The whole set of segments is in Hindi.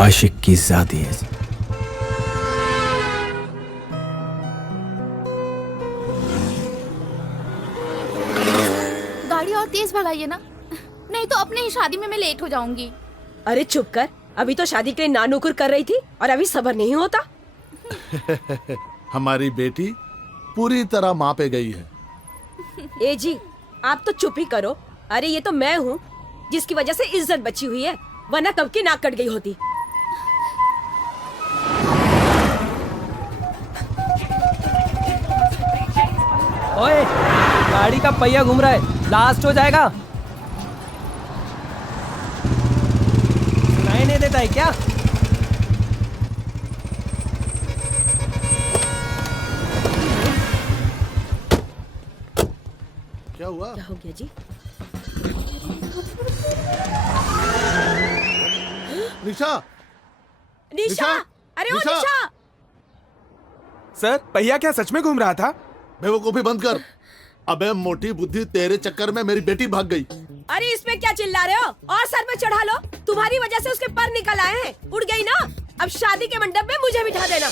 आशिक की ज़ादी है। गाड़ी और तेज भगाइए ना, नहीं तो अपने ही शादी में मैं लेट हो जाऊंगी। अरे चुप कर, अभी तो शादी के लिए नानुकुर कर रही थी और अभी सब्र नहीं होता। हमारी बेटी पूरी तरह माँ पे गई है। ए जी, आप तो चुप ही करो। अरे ये तो मैं हूँ जिसकी वजह से इज्जत बची हुई है, वरना कब की नाक कट गई होती। ओए, गाड़ी का पहिया घूम रहा है, ब्लास्ट हो जाएगा। सुनाई नहीं देता है क्या? क्या हुआ? क्या हो गया जी? निशा! निशा! अरे ओ निशा! सर, पहिया क्या सच में घूम रहा था? बेवकूफी बंद कर। अबे मोटी बुद्धि, तेरे चक्कर में मेरी बेटी भाग गई। अरे इसमें क्या चिल्ला रहे हो? और सर पे चढ़ा लो। तुम्हारी वजह से उसके पर निकल आए हैं। उड़ गई ना, अब शादी के मंडप में मुझे बिठा देना।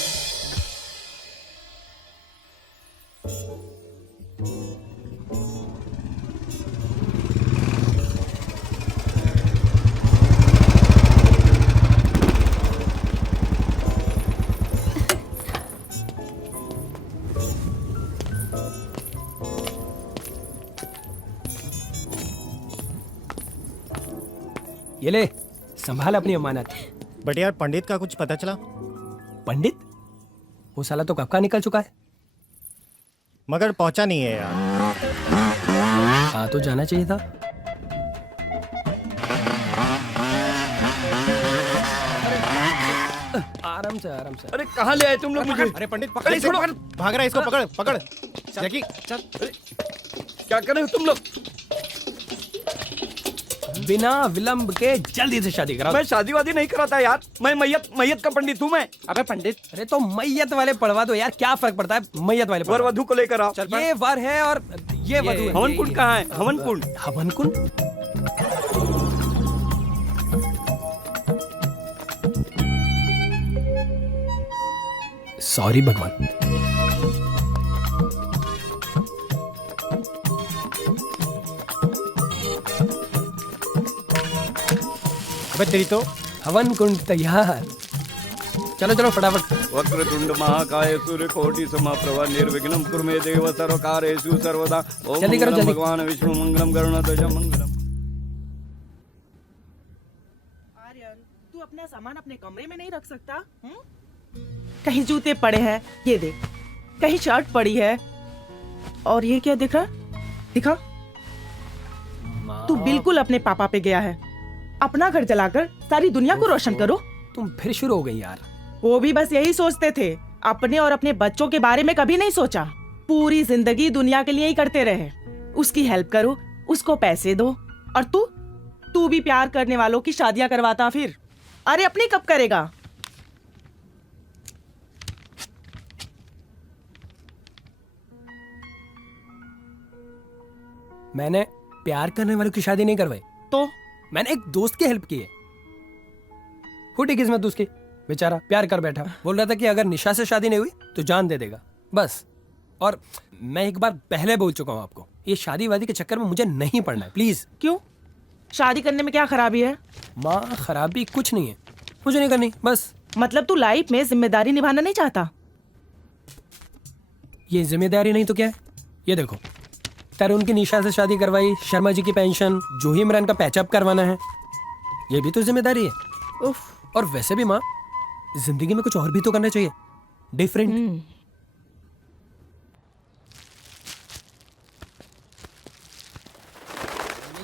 ये ले, संभाल अपनी अमानत। बट यार पंडित का कुछ पता चला? पंडित? वो साला तो कब का निकल चुका है। मगर पहुंचा नहीं है यार। आ तो जाना चाहिए था। आराम से आराम से। अरे कहाँ ले आए तुम लोग मुझे? अरे पंडित पकड़ इसको, भाग रहा है, इसको पकड़ पकड़। जैकी चल। क्या कर रहे हो तुम लोग? बिना विलंब के जल्दी से शादी करा। मैं शादी वादी नहीं कराता यार, मैं मैयत का पंडित हूँ मैं। अबे पंडित, अरे तो मैयत वाले पढ़वा दो यार, क्या फर्क पड़ता है मैयत वाले वर वधु को लेकर आओ। ये वर है और ये वधु है। हवन कुंड कहाँ है? हवन कुंड। हवन कुंड? सॉरी भगवान। अबे तेरी तो हवन कुंड तैयार। चलो चलो फटाफट। वक्रतुंड महाकाय सूर्यकोटि समप्रभा निर्विघ्नं कुरु मे देव सर्वकार्येषु सर्वदा। ओम जल्दी करो, मंगलम जल्दी। भगवान विष्णु मंगलम गरुड़ध्वज मंगलम। आर्यन, तू अपना सामान अपने कमरे में नहीं रख सकता? कहीं जूते पड़े हैं, ये देख, कहीं शर्ट पड़ी है, और ये क्या दिख रहा? दिखा? तू बिल्कुल अपने पापा पे गया है। अपना घर जलाकर सारी दुनिया को रोशन करो। तुम फिर शुरू हो गई यार। वो भी बस यही सोचते थे, अपने और अपने बच्चों के बारे में कभी नहीं सोचा। पूरी जिंदगी दुनिया के लिए ही करते रहे। उसकी हेल्प करो, उसको पैसे दो, और तू भी प्यार करने वालों की शादियां करवाता फिर। अरे अपनी कब करेगा? मैंने प्यार करने वालों की शादी नहीं करवाई, तो मैंने एक दोस्त की हेल्प की है। फूटी किस्मत उसकी, बेचारा प्यार कर बैठा। बोल रहा था कि अगर निशा से शादी नहीं हुई तो जान दे देगा, बस। और मैं एक बार पहले बोल चुका हूं आपको, ये शादी वादी के चक्कर में मुझे नहीं पड़ना है, प्लीज। क्यों? शादी करने में क्या खराबी है? माँ, खराबी कुछ नहीं है, मुझे नहीं करनी, बस। मतलब तू लाइफ में जिम्मेदारी निभाना नहीं चाहता? ये जिम्मेदारी नहीं तो क्या है? ये देखो, तरुण की निशा से शादी करवाई, शर्मा जी की पेंशन, जूही इमरान का पैचअप करवाना है, ये भी तो जिम्मेदारी है। उफ। और वैसे भी माँ, जिंदगी में कुछ और भी तो करना चाहिए, different.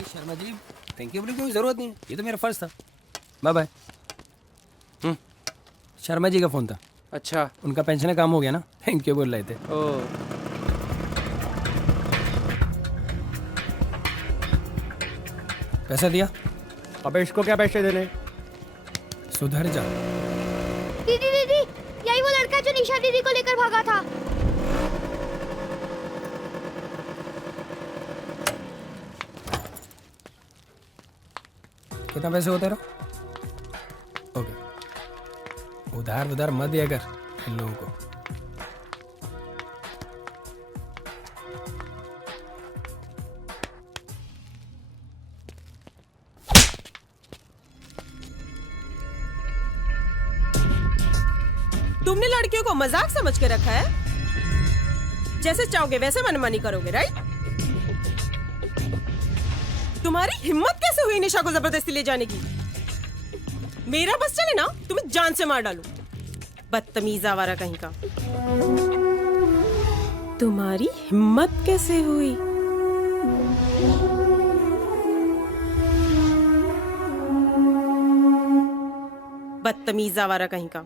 Sharma ji, thank you बोलने की कोई जरूरत नहीं है, ये तो मेरा फर्ज था। Bye bye. शर्मा जी का फोन था। अच्छा, उनका पेंशन का काम हो गया ना, थैंक यू बोल रहे थे। ओ पैसा दिया? अबे इसको क्या पैसे देने? सुधर जा। दीदी दीदी, यही वो लड़का जो निशा दीदी को लेकर भागा था। कितना पैसे होते रहो? ओके, उधार उधार मत दिया कर इन लोगों को। तुमने लड़कियों को मजाक समझ के रखा है? जैसे चाहोगे वैसे मनमानी करोगे, राइट? तुम्हारी हिम्मत कैसे हुई निशा को जबरदस्ती ले जाने की? मेरा बस चले ना तुम्हें जान से मार डालूं। बदतमीज आवारा कहीं का। तुम्हारी हिम्मत कैसे हुई? बदतमीज आवारा कहीं का।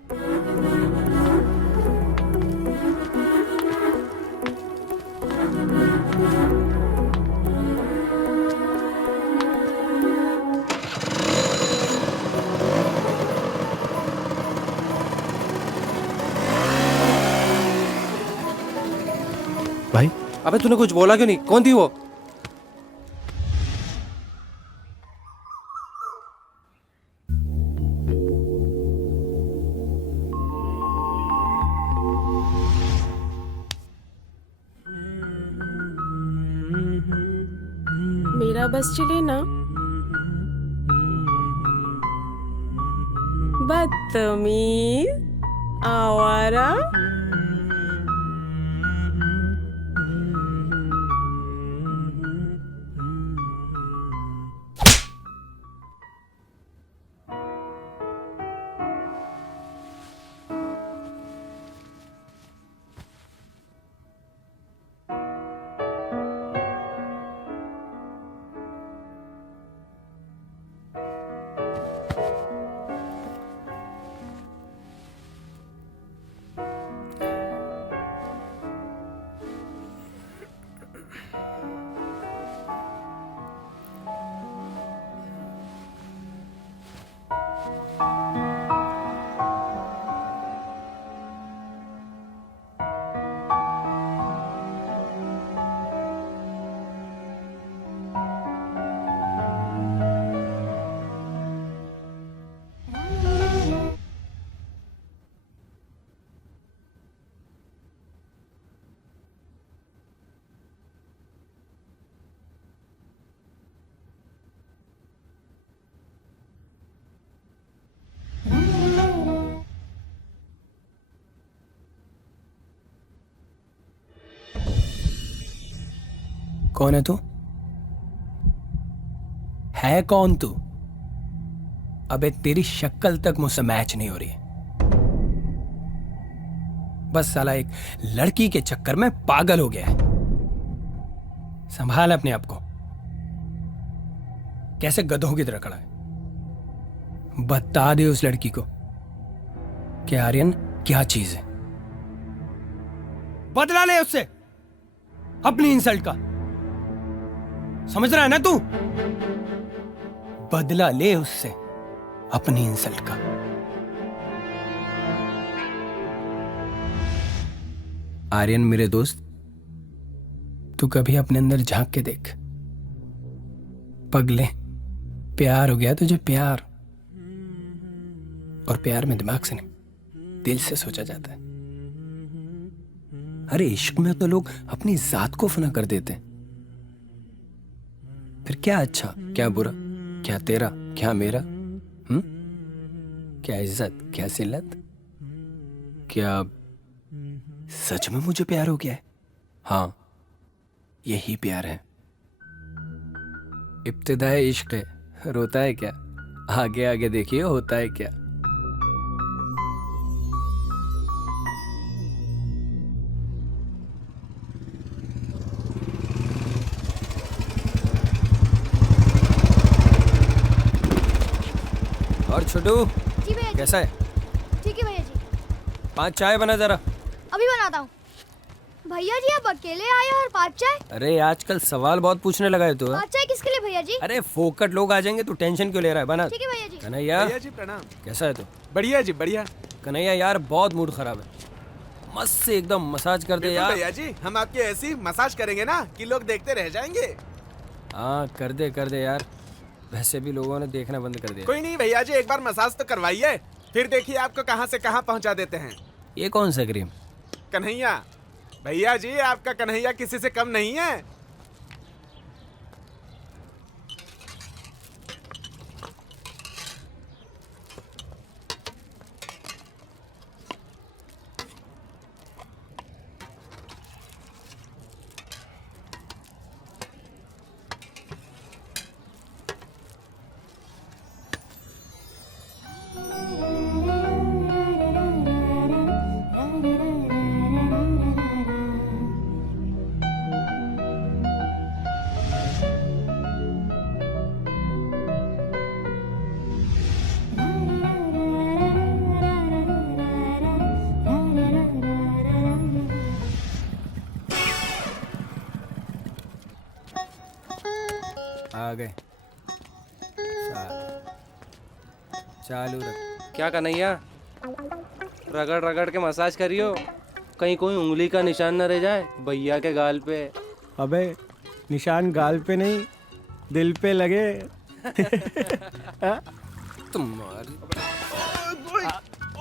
भाई अबे तूने कुछ बोला क्यों नहीं? कौन थी वो? मेरा बस चले ना। बदतमीज आवारा। कौन है तू? है कौन तू? अबे तेरी शक्ल तक मुझसे मैच नहीं हो रही। बस साला एक लड़की के चक्कर में पागल हो गया है। संभाल अपने आप को। कैसे गधों की तरह खड़ा है। बता दे उस लड़की को कि आर्यन क्या चीज है। बदला ले उससे अपनी इंसल्ट का। समझ रहा है ना तू? बदला ले उससे अपनी इंसल्ट का। आर्यन मेरे दोस्त, तू कभी अपने अंदर झांक के देख। पगले, प्यार हो गया तुझे, प्यार। और प्यार में दिमाग से नहीं, दिल से सोचा जाता है। अरे इश्क में तो लोग अपनी जात को फना कर देते हैं। फिर क्या अच्छा, क्या बुरा, क्या तेरा, क्या मेरा, क्या इज्जत, क्या सिल्लत, क्या सच में मुझे प्यार हो गया है? हाँ, यही प्यार है। इब्तिदाए इश्क है, रोता है क्या? आगे आगे देखिए होता है क्या। और छोटू जी भैया जी। कैसा है? ठीक है भैया जी। 5 चाय बना जरा। अभी बनाता हूँ। भैया जी आप अकेले आए और 5 चाय? अरे आजकल सवाल बहुत पूछने लगा है तू। 5 चाय किसके लिए भैया जी? अरे फोकट लोग आ जाएंगे, तू टेंशन क्यों ले रहा है? बना। ठीक है भैया जी। कन्हैया भैया जी प्रणाम। कैसा है तू? बढ़िया जी बढ़िया। कन्हैया यार बहुत मूड खराब है, मस्त से एकदम मसाज कर दे यार। भैया जी हम आपके ऐसी मसाज करेंगे ना कि लोग देखते रह जाएंगे। हाँ कर दे यार। वैसे भी लोगों ने देखना बंद कर दिया। कोई नहीं भैया जी, एक बार मसाज तो करवाइए, फिर देखिए आपको कहां से कहां पहुंचा देते हैं। ये कौन सा क्रीम? कन्हैया, भैया जी आपका कन्हैया किसी से कम नहीं है। आ गए। चालू रख। क्या कन्हैया, रगड़ रगड़ के मसाज करियो, कहीं कोई उंगली का निशान न रह जाए भैया के गाल पे। अबे निशान गाल पे नहीं दिल पे लगे। तुम्हारी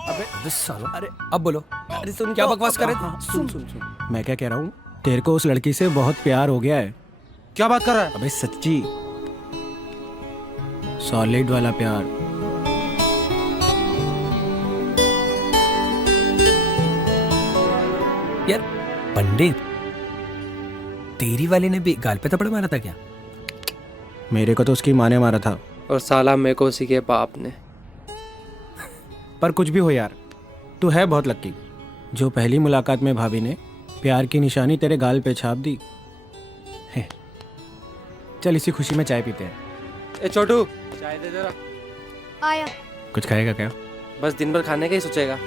अबे सालो, अरे अब बोलो। अरे सुन, क्या बकवास कर रहे थे? सुन मैं क्या कह रहा हूँ, तेरे को उस लड़की से बहुत प्यार हो गया है। क्या बात कर रहा है? अबे सच्ची, सॉलिड वाला प्यार। यार पंडित, तेरी वाली ने भी गाल पे थप्पड़ मारा था क्या? मेरे को तो उसकी माँ ने मारा था। और साला मेरे को उसी के बाप ने। पर कुछ भी हो यार, तू है बहुत लक्की जो पहली मुलाकात में भाभी ने प्यार की निशानी तेरे गाल पे छाप दी है। चल इसी खुशी में चाय पीते हैं। ए छोटू, चाय दे जरा। आया। कुछ खाएगा क्या? बस दिन भर खाने का ही सोचेगा।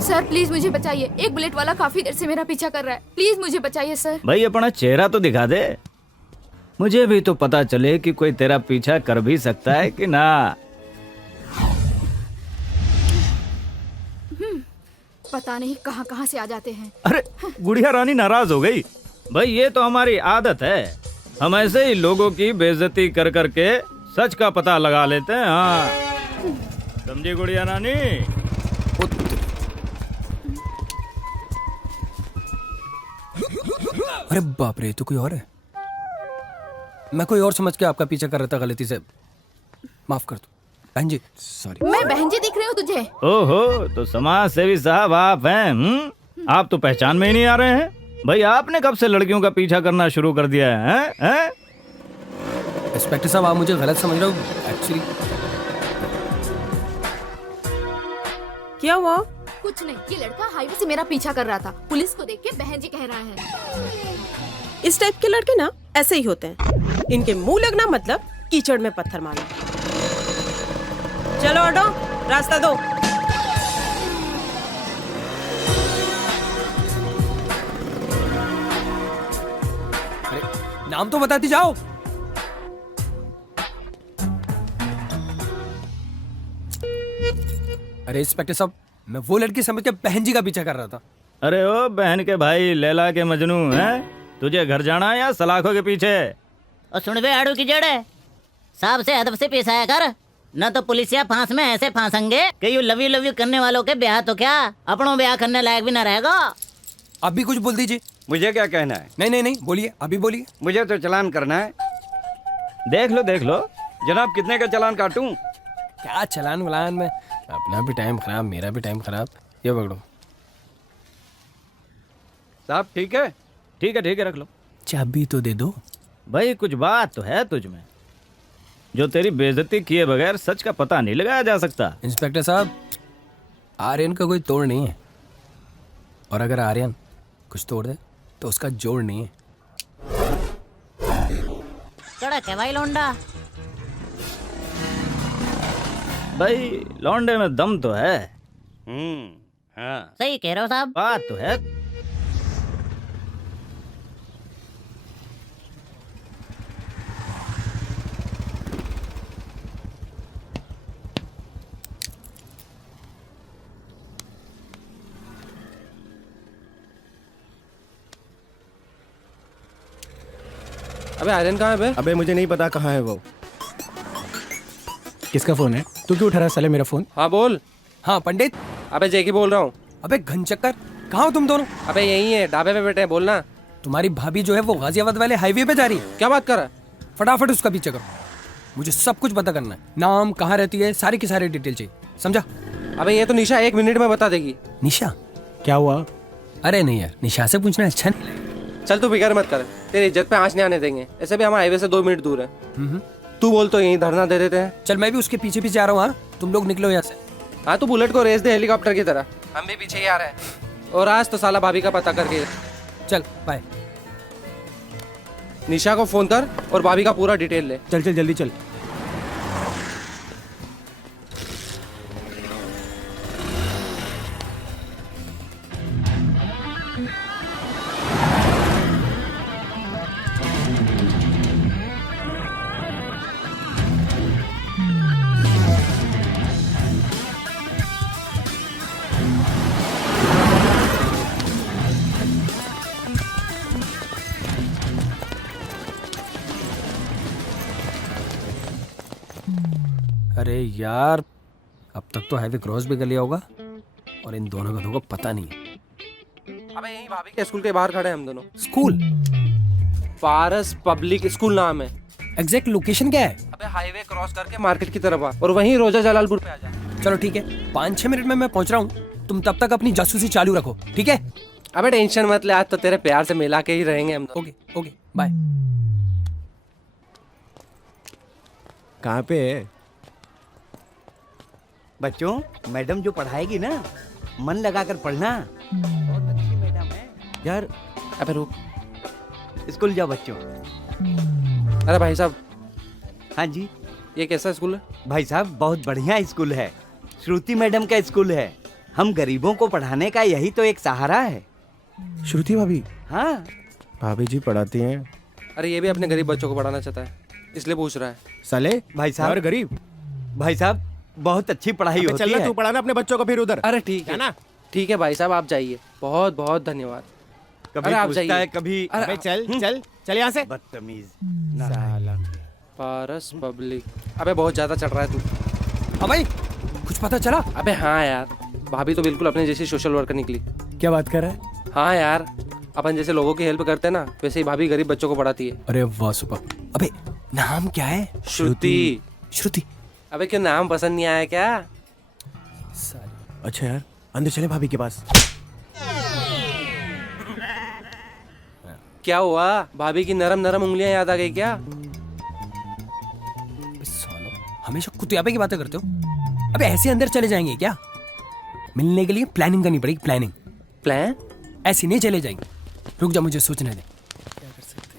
सर प्लीज मुझे बचाइए, एक बुलेट वाला काफी देर से मेरा पीछा कर रहा है, प्लीज मुझे बचाइए सर। भाई अपना चेहरा तो दिखा दे, मुझे भी तो पता चले कि कोई तेरा पीछा कर भी सकता है कि ना। पता नहीं कहां कहां से आ जाते हैं। अरे गुड़िया रानी नाराज हो गई। भाई ये तो हमारी आदत है, हम ऐसे ही लोगों की बेइज्जती कर करके सच का पता लगा लेते हैं। हाँ समझी गुड़िया रानी? अरे बाप रे, तो कोई और है? मैं कोई और समझ के आपका पीछा कर रहा था, गलती से माफ कर दो बहन जी, सॉरी। मैं बहन जी दिख रही हूँ तुझे? ओहो, तो समाज सेवी साहब आप हैं? आप तो पहचान में ही नहीं आ रहे हैं। भाई आपने कब से लड़कियों का पीछा करना शुरू कर दिया है? हैं? इंस्पेक्टर साहब, आप मुझे गलत समझ रहे हो एक्चुअली। क्या हुआ? कुछ नहीं, ये लड़का हाईवे से मेरा पीछा कर रहा था, पुलिस को देख के बहन जी कह रहा है। इस टाइप के लड़के ना ऐसे ही होते हैं, इनके मुंह लगना मतलब कीचड़ में पत्थर मारना। चलो ऑटो, रास्ता दो। अरे नाम तो बताती जाओ। अरे इंस्पेक्टर साहब, मैं वो लड़की समझ के बहन जी का पीछा कर रहा था। अरे ओ बहन के भाई, लैला के मजनू हैं? तुझे घर जाना है या सलाखों के पीछे? और सुन बे आड़ू की जड़, साहब से अदब से पेश आया कर, न तो पुलिसिया फांस में ऐसे फांसेंगे कि यू लव यू करने वालों के ब्याह तो क्या अपनों ब्याह करने लायक भी न रहेगा। आप भी कुछ बोल दीजिए, मुझे क्या कहना है? नहीं नहीं नहीं, बोलिए, अभी बोलिए। मुझे तो चालान करना है। देख लो जनाब, कितने का चालान काटूं? क्या चलान वलान में, अपना भी टाइम खराब, मेरा भी टाइम खराब। ये पकड़ो। साहब ठीक है, ठीक है, ठीक है, रख लो। चाबी तो दे दो। भाई कुछ बात तो है तुझ में, जो तेरी बेइज्जती किए बगैर सच का पता नहीं लगाया जा सकता। इंस्पेक्टर साहब, आर्यन का कोई तोड़ नहीं है, और अगर आर्यन कुछ तोड़ दे तो उसका जोड़ नहीं है। कड़क है भाई लौंडा। भाई लौंडे में दम तो है। हाँ, सही कह रहे हो साहब। बात तो है। अबे आर्यन कहाँ है बे? अबे मुझे नहीं पता कहाँ है वो। किसका फोन है? तू क्यों उठा रहा है साले मेरा फोन? हाँ बोल। हाँ पंडित। अबे जैकी बोल रहा हूँ। अबे घन चक्कर, कहाँ हो तुम दोनों? अबे यही है, ढाबे पे बैठे हैं, बोलना। तुम्हारी भाभी जो है वो गाजियाबाद वाले हाईवे पे जा रही है। क्या बात कर रहा है? फटाफट उसका पीछे करो, मुझे सब कुछ पता करना है। नाम, कहाँ रहती है, सारी की सारी डिटेल चाहिए, समझा? अबे ये तो निशा 1 मिनट में बता देगी। निशा? क्या हुआ? अरे नहीं यार, निशा से पूछना अच्छा नहीं लगेगा। चल तू फिक्र मत कर, तेरी इज्जत पे आँच नहीं आने देंगे। ऐसे भी हम हाईवे से 2 मिनट दूर है। तू बोल तो यहीं धरना दे देते हैं। चल मैं भी उसके पीछे पीछे आ रहा हूँ। हाँ तुम लोग निकलो यहाँ से। हाँ तू बुलेट को रेस दे हेलीकॉप्टर की तरह, हम भी पीछे ही आ रहे हैं। और आज तो साला भाभी का पता करके। चल बाय। निशा को फोन कर और भाभी का पूरा डिटेल ले। चल चल जल्दी चल। अरे यार, अब तक तो हाईवे क्रॉस भी कर लिया होगा और इन दोनों गधों को पता नहीं है। अबे यहीं भाभी के स्कूल के बाहर खड़े हैं हम दोनों। स्कूल? पारस पब्लिक स्कूल नाम है। एग्जैक्ट लोकेशन क्या है? अबे हाईवे क्रॉस करके मार्केट की तरफ आ और वहीं रोजा जलालपुर पे आ जा। चलो ठीक है, 5-6 मिनट में मैं पहुंच रहा हूँ। तुम तब तक अपनी जासूसी चालू रखो, ठीक है? अबे टेंशन मत ले, आज तो तेरे प्यार से मिला के ही रहेंगे हम। Okay okay bye. कहाँ पे है? बच्चों, मैडम जो पढ़ाएगी ना, मन लगाकर पढ़ना। बहुत अच्छी मैडम है यार। अबे रुक, स्कूल जाओ बच्चों। अरे भाई साहब। हाँ जी। ये कैसा स्कूल है? भाई साहब बहुत बढ़िया स्कूल है, श्रुति मैडम का स्कूल है। हम गरीबों को पढ़ाने का यही तो एक सहारा है। श्रुति भाभी? हाँ भाभी जी पढ़ाती हैं। अरे ये भी अपने गरीब बच्चों को पढ़ाना चाहता है, इसलिए पूछ रहा है। साले भाई साहब। और गरीब भाई साहब बहुत अच्छी पढ़ाई होती चल है। तू पढ़ाना अपने बच्चों को फिर उधर। अरे ठीक है ना, ठीक है भाई साहब, आप जाइए। बहुत बहुत धन्यवाद। कभी अरे आप पूछता जाइए। है, कभी अरे चल चल चल यहाँ से। बदतमीज। साला। पारस पब्लिक। अबे बहुत ज्यादा चढ़ रहा है तू। हाँ भाई, कुछ पता चला? अबे हाँ यार, भाभी तो बिल्कुल अपने जैसी सोशल वर्कर निकली। क्या बात कर रहा है? हाँ यार, अपन जैसे लोगों की हेल्प करते हैं ना, वैसे ही भाभी गरीब बच्चों को पढ़ाती है। अरे वाह सुपर। अबे नाम क्या है? श्रुति। श्रुति? अबे क्यों नाम पसंद नहीं आया क्या? अच्छा यार, अंदर चले भाभी के पास। क्या हुआ, भाभी की नरम नरम उंगलियां याद आ गई क्या? सालो, हमेशा कुतियाबे की बातें करते हो। अबे ऐसे अंदर चले जाएंगे क्या? मिलने के लिए प्लानिंग करनी पड़ेगी। प्लानिंग? प्लान? ऐसे नहीं चले जाएंगे। रुक जा, मुझे सोचने दे। क्या कर सकते हैं?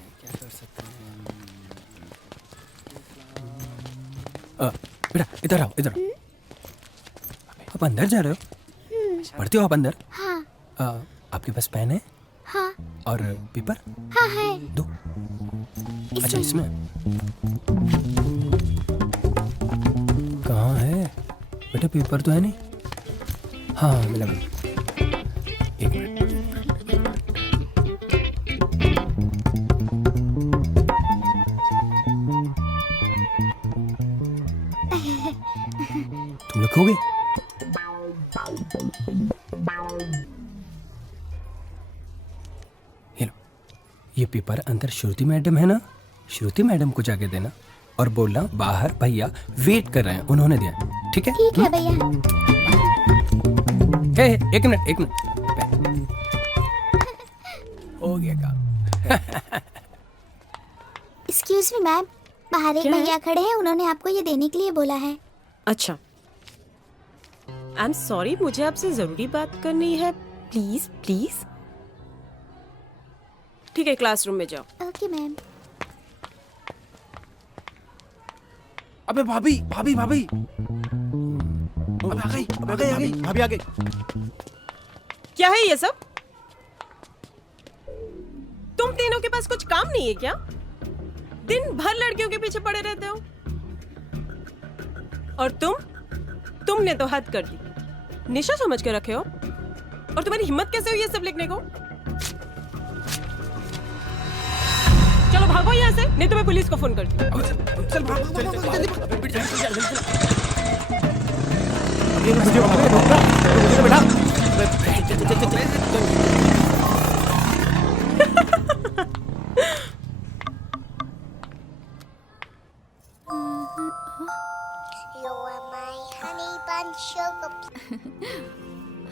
बेटा इधर आओ, इधर आओ। आप अंदर जा रहे हो? पढ़ते हो आप अंदर? हाँ। आपके पास पेन है? हाँ। और पेपर? हाँ है। दो। अच्छा इसमें कहाँ है बेटा? पेपर तो है नहीं। हाँ मिला मिला। एक मिनट। तुम लिखोगे? ये लो। ये पेपर अंदर श्रुति मैडम है ना, श्रुति मैडम को जाके देना और बोलना बाहर भैया वेट कर रहे हैं, उन्होंने दिया। ठीक है? ठीक है भैया। एक मिनट हो गया काम। एक्सक्यूज मी मैम, बाहर एक भैया खड़े हैं, उन्होंने आपको ये देने के लिए बोला है। अच्छा, आई एम सॉरी, मुझे आपसे जरूरी बात करनी है, प्लीज प्लीज। ठीक है, क्लासरूम में जाओ। Okay ma'am. अबे भाभी भाभी भाभी अबे आ गई भाभी आ गई। क्या है ये सब? तुम तीनों के पास कुछ काम नहीं है क्या? दिन भर लड़कियों के पीछे पड़े रहते हो। और तुमने तो हद कर दी, निशा समझ के रखे हो। और तुम्हारी हिम्मत कैसे हुई ये सब लिखने को? चलो भागो यहाँ से, नहीं तो मैं पुलिस को फोन करती हूँ। चल भाग,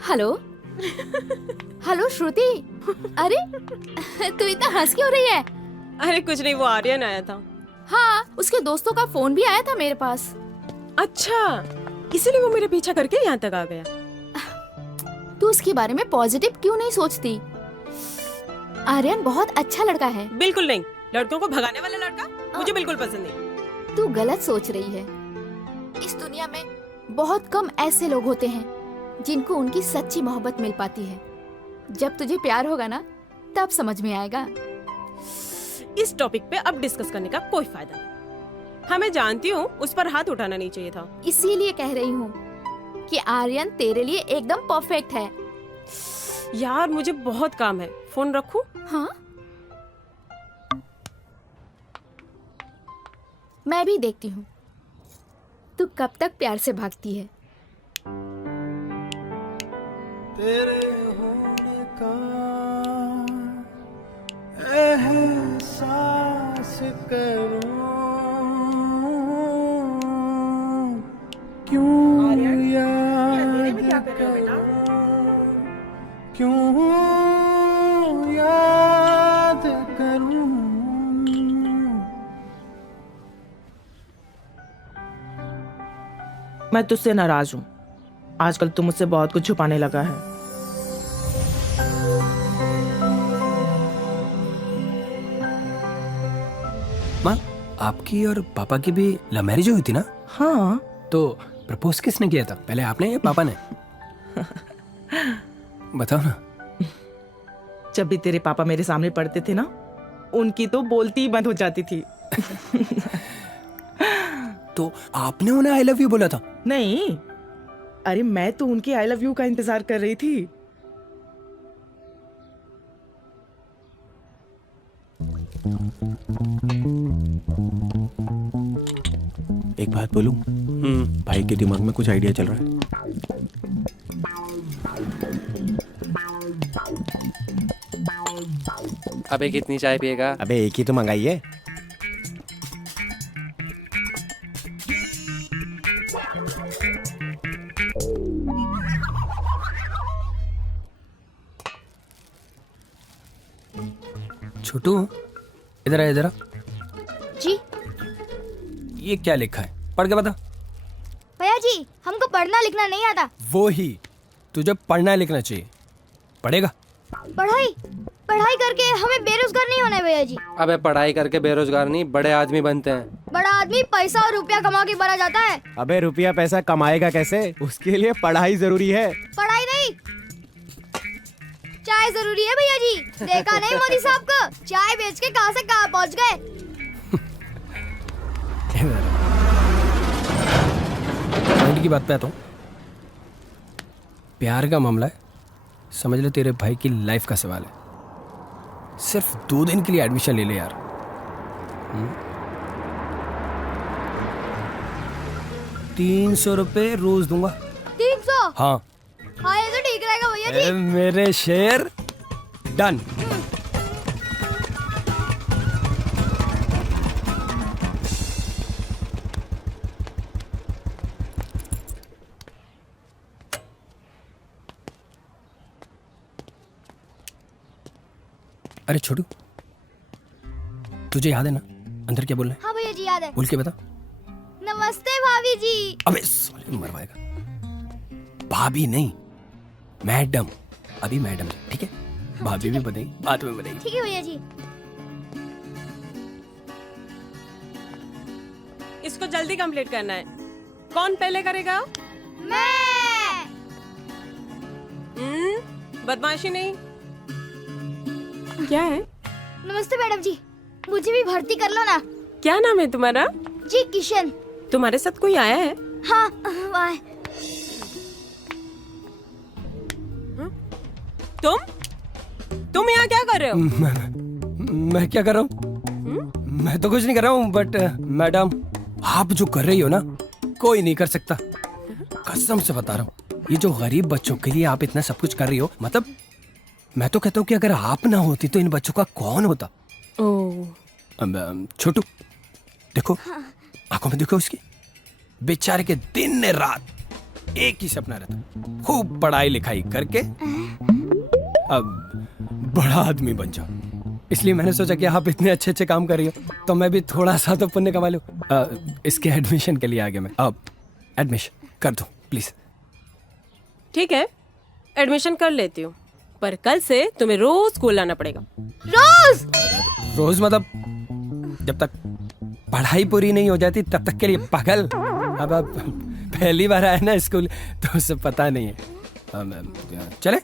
हेलो हेलो श्रुति, अरे तू इतना हंस क्यों रही है? अरे कुछ नहीं, वो आर्यन आया था। हाँ, उसके दोस्तों का फोन भी आया था मेरे पास। अच्छा, इसीलिए वो मेरे पीछा करके यहाँ तक आ गया। तू उसके बारे में पॉजिटिव क्यों नहीं सोचती? आर्यन बहुत अच्छा लड़का है। बिल्कुल नहीं, लड़कों को भगाने वाला लड़का मुझे बिल्कुल पसंद नहीं। तू गलत सोच रही है। इस दुनिया में बहुत कम ऐसे लोग होते हैं जिनको उनकी सच्ची मोहब्बत मिल पाती है। जब तुझे प्यार होगा ना, तब समझ में आएगा। इस टॉपिक पे अब डिस्कस करने का कोई फायदा नहीं। हाँ, मैं जानती हूँ उस पर हाथ उठाना नहीं चाहिए था। इसीलिए कह रही हूँ कि आर्यन तेरे लिए एकदम परफेक्ट है। यार मुझे बहुत काम है, फोन रखूं? हाँ, मैं भी देखती हूँ तू कब तक प्यार से भागती है। तेरे होने का एहसास करूं, क्यों याद करूं, क्यों याद करूं। मैं तुझसे नाराज हूँ। आजकल तू मुझसे बहुत कुछ छुपाने लगा है। माँ, आपकी और पापा की भी लव मैरिज हुई थी ना? हाँ। तो प्रपोज किसने किया था, पहले आपने या पापा ने? बताओ ना। जब भी तेरे पापा मेरे सामने पढ़ते थे ना, उनकी तो बोलती ही बंद हो जाती थी। तो आपने उन्हें आई लव यू बोला था? नहीं, अरे मैं तो उनके आई लव यू का इंतजार कर रही थी। एक बात बोलूं? भाई के दिमाग में कुछ आइडिया चल रहा है। अबे कितनी चाय पिएगा? अबे एक ही तो मंगाई है। छोटू, इधर आ, इधर आ। जी ये क्या लिखा है, पढ़ के बता। भैया जी, हमको पढ़ना लिखना नहीं आता। वो ही, तुझे पढ़ना लिखना चाहिए। पढ़ेगा? पढ़ाई करके हमें बेरोजगार नहीं होना है भैया जी। अबे पढ़ाई करके बेरोजगार नहीं, बड़े आदमी बनते हैं। बड़ा आदमी पैसा और रुपया कमा के बना जाता है। अबे रुपया पैसा कमाएगा कैसे? उसके लिए पढ़ाई जरूरी है। पढ़ाई नहीं, चाय जरूरी है भैया जी। देखा नहीं मोदी साहब को, चाय बेच के कहां से कहां पहुंच गए। पॉइंट की बात पे आता हूँ। प्यार का मामला है, समझ ले तेरे भाई की लाइफ का सवाल है। सिर्फ 2 दिन के लिए एडमिशन ले ले यार। 300 रुपए रोज दूंगा। 300? हाँ। हाँ, ये तो ठीक रहेगा भैया जी। मेरे शेर, डन। अरे छोटू, तुझे याद है ना अंदर क्या बोलना है? हाँ भैया जी याद है। बोल के बता। नमस्ते भाभी जी। अबे साले मरवाएगा। भाभी नहीं, मैडम। अभी मैडम, ठीक है? भाभी भी बताई, बाद में बताई। ठीक है भैया जी। इसको जल्दी कंप्लीट करना है। कौन पहले करेगा? मैं। बदमाशी नहीं। क्या है? नमस्ते मैडम जी, मुझे भी भर्ती कर लो ना। क्या नाम है तुम्हारा? जी किशन। तुम्हारे साथ कोई आया है? हाँ वाह। तुम यहाँ क्या कर रहे हो? मैं क्या कर रहा हूँ? मैं तो कुछ नहीं कर रहा हूँ, बट मैडम आप जो कर रही हो ना, कोई नहीं कर सकता। कसम से बता रहा हूँ, ये जो गरीब बच्चों के लिए आप इतना सब कुछ कर रही हो, मतलब मैं तो कहता हूँ कि अगर आप ना होती तो इन बच्चों का कौन होता? छोटू देखो, आंखों में देखो उसकी, बेचारे के दिन रात एक ही सपना रहता, खूब पढ़ाई लिखाई करके अब बड़ा आदमी बन जाओ। इसलिए मैंने सोचा कि आप इतने अच्छे अच्छे काम कर रही हो तो मैं भी थोड़ा सा तो पुण्य कमा लूं। इसके एडमिशन के लिए आ गया मैं। अब एडमिशन कर दो प्लीज। ठीक है, एडमिशन कर लेती हूँ, पर कल से तुम्हें रोज स्कूल आना पड़ेगा। रोज? रोज मतलब जब तक पढ़ाई पूरी नहीं हो जाती तब तक के लिए पागल। अब पहली बार आया ना स्कूल तो उसे पता नहीं है। चले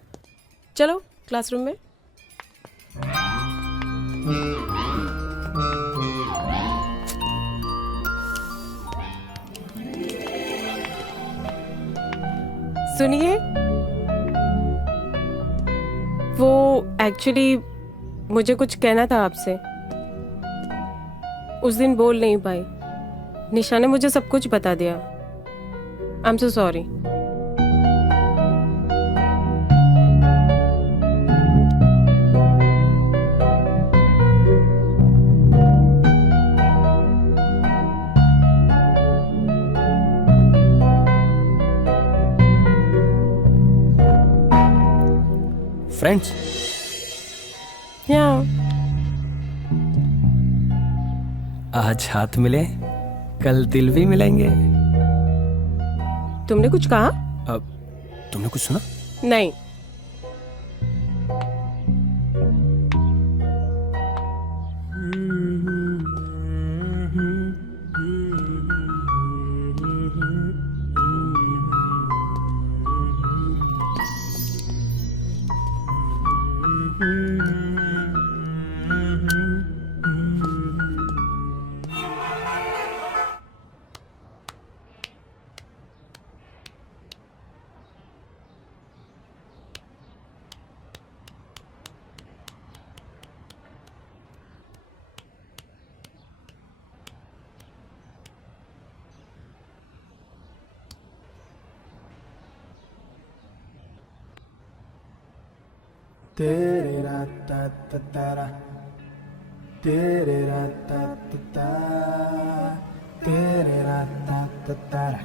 चलो क्लासरूम में। सुनिए, वो एक्चुअली मुझे कुछ कहना था आपसे। उस दिन बोल नहीं पाई। निशा ने मुझे सब कुछ बता दिया। I am so sorry. Friends आज हाथ मिले, कल दिल भी मिलेंगे। तुमने कुछ कहा? अब तुमने कुछ सुना? नहीं। तेरे राता तारा, तेरे राता तेरे राता तारा,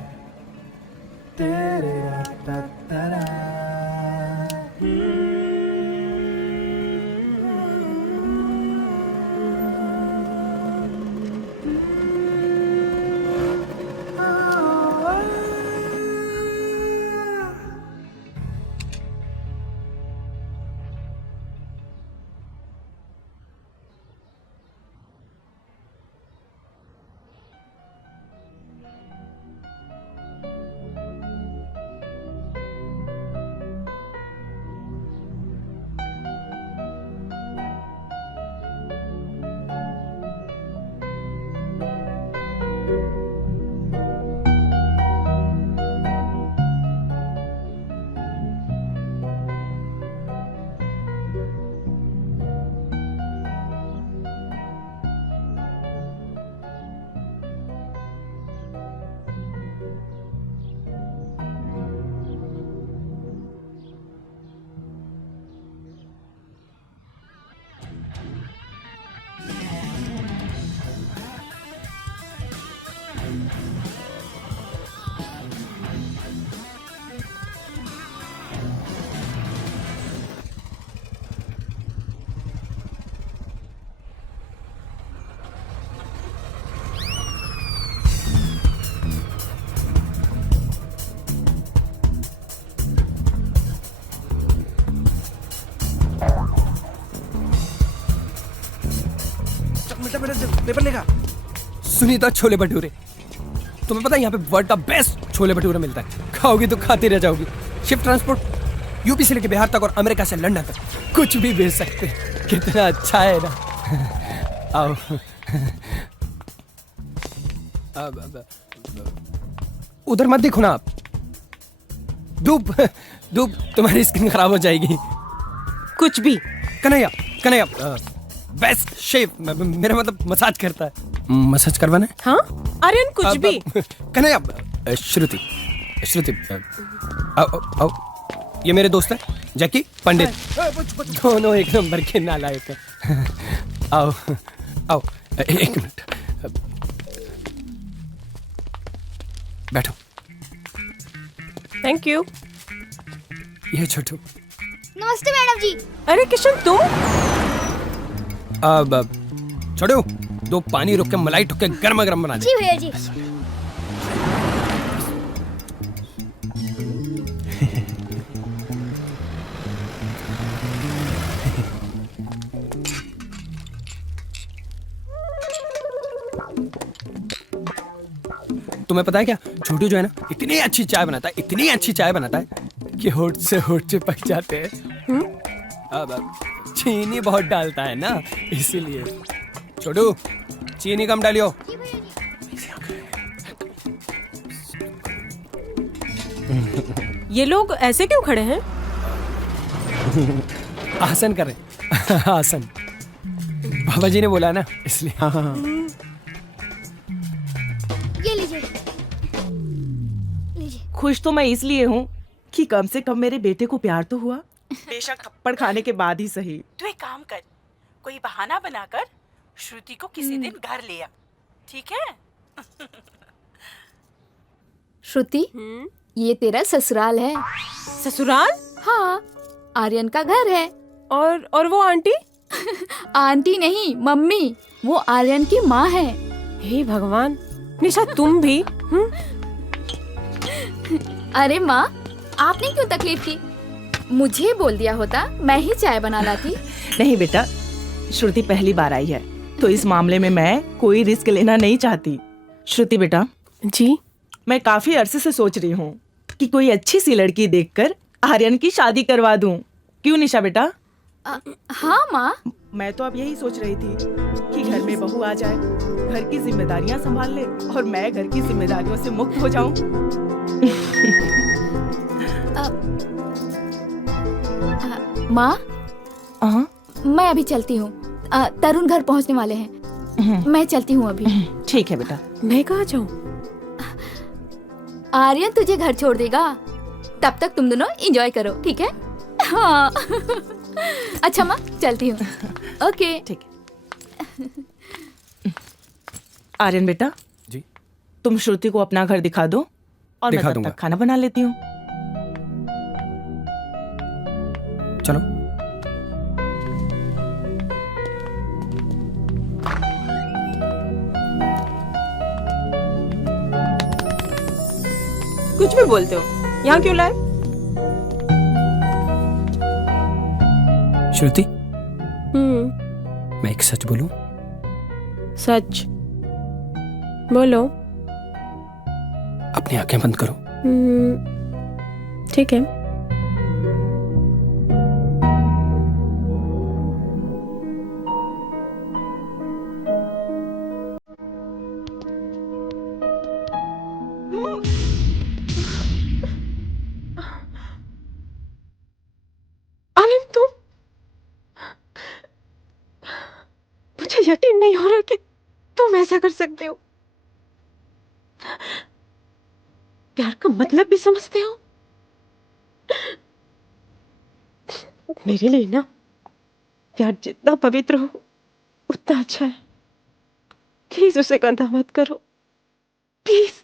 तेरे राता तारा। पेपर लेगा। सुनीता छोले भटूरे, तुम्हें पता है यहाँ पे वर्ल्ड का बेस्ट छोले भटूरे मिलता है, खाओगी तो खाती रह जाओगी। शिफ्ट ट्रांसपोर्ट, यूपी से लेके बिहार तक और अमेरिका से लंदन तक, कुछ भी भेज सकते हैं। कितना अच्छा है ना। आओ। उधर मत देखो ना आप, धूप धूप, तुम्हारी स्किन खराब हो जाएगी। कुछ भी। कन्हैया, कन्हैया बेस्ट शेफ, मेरा मतलब मसाज करता है। मसाज करवाना है? हाँ आर्यन, कुछ भी। कन्हैया, श्रुति, श्रुति, आओ आओ, ये मेरे दोस्त है जैकी, पंडित, दोनों एक नंबर के नालायक हैं। आओ आओ, एक मिनट बैठो। Thank you. ये छोटू। नमस्ते मैडम जी। अरे किशन तुम? अब छोटू, दो पानी रोक के मलाई ठोक के गर्मा गर्म बना दे। जी भैया जी। तुम्हें पता है क्या, छोटू जो है ना इतनी अच्छी चाय बनाता है, इतनी अच्छी चाय बनाता है कि होठ से होठ चिपक जाते हैं। अब चीनी बहुत डालता है ना, इसीलिए। छोटू, चीनी कम डालियो। ये लोग ऐसे क्यों खड़े हैं? आसन कर रहे। आसन, बाबा जी ने बोला ना, इसलिए। हाँ हाँ। ये लीजिए। खुश तो मैं इसलिए हूँ कि कम से कम मेरे बेटे को प्यार तो हुआ, बेशक थप्पड़ खाने के बाद ही सही। तू एक काम कर, कोई बहाना बनाकर श्रुति को किसी दिन घर ले आ, ठीक है? श्रुति, ये तेरा ससुराल है। ससुराल? हाँ, आर्यन का घर है। और वो आंटी? आंटी नहीं, मम्मी। वो आर्यन की माँ है। हे भगवान, निशा तुम भी? अरे माँ, आपने क्यों तकलीफ की? मुझे बोल दिया होता, मैं ही चाय बना लाती। नहीं बेटा, श्रुति पहली बार आई है, तो इस मामले में मैं कोई रिस्क लेना नहीं चाहती। श्रुति बेटा। जी? मैं काफी अरसे से सोच रही हूँ कि कोई अच्छी सी लड़की देखकर आर्यन की शादी करवा दूं। क्यों निशा बेटा? हाँ माँ। मैं तो अब यही सोच रही थी कि घर में बहू आ जाए, घर की जिम्मेदारियां संभाल ले और मैं घर की जिम्मेदारियों से मुक्त हो जाऊं। माँ, मैं अभी चलती हूँ। तरुण घर पहुँचने वाले हैं। मैं चलती हूँ अभी। ठीक है बेटा। मैं कहाँ जाऊँ? आर्यन तुझे घर छोड़ देगा, तब तक तुम दोनों एंजॉय करो, ठीक है? हाँ। अच्छा माँ, चलती हूँ। ओके। ठीक है। आर्यन बेटा जी, तुम श्रुति को अपना घर दिखा दो और मैं तब तक खाना बना लेती हूँ। चलो। कुछ भी बोलते हो, यहाँ क्यों लाए? श्रुति, मैं एक सच बोलूं? सच बोलो। अपनी आंखें बंद करो। ठीक है। मुझे यकीन नहीं हो रहा कि तुम ऐसा कर सकते हो। प्यार का मतलब भी समझते हो? मेरे लिए ना प्यार जितना पवित्र हो उतना अच्छा है। प्लीज उसे गंदा मत करो, please.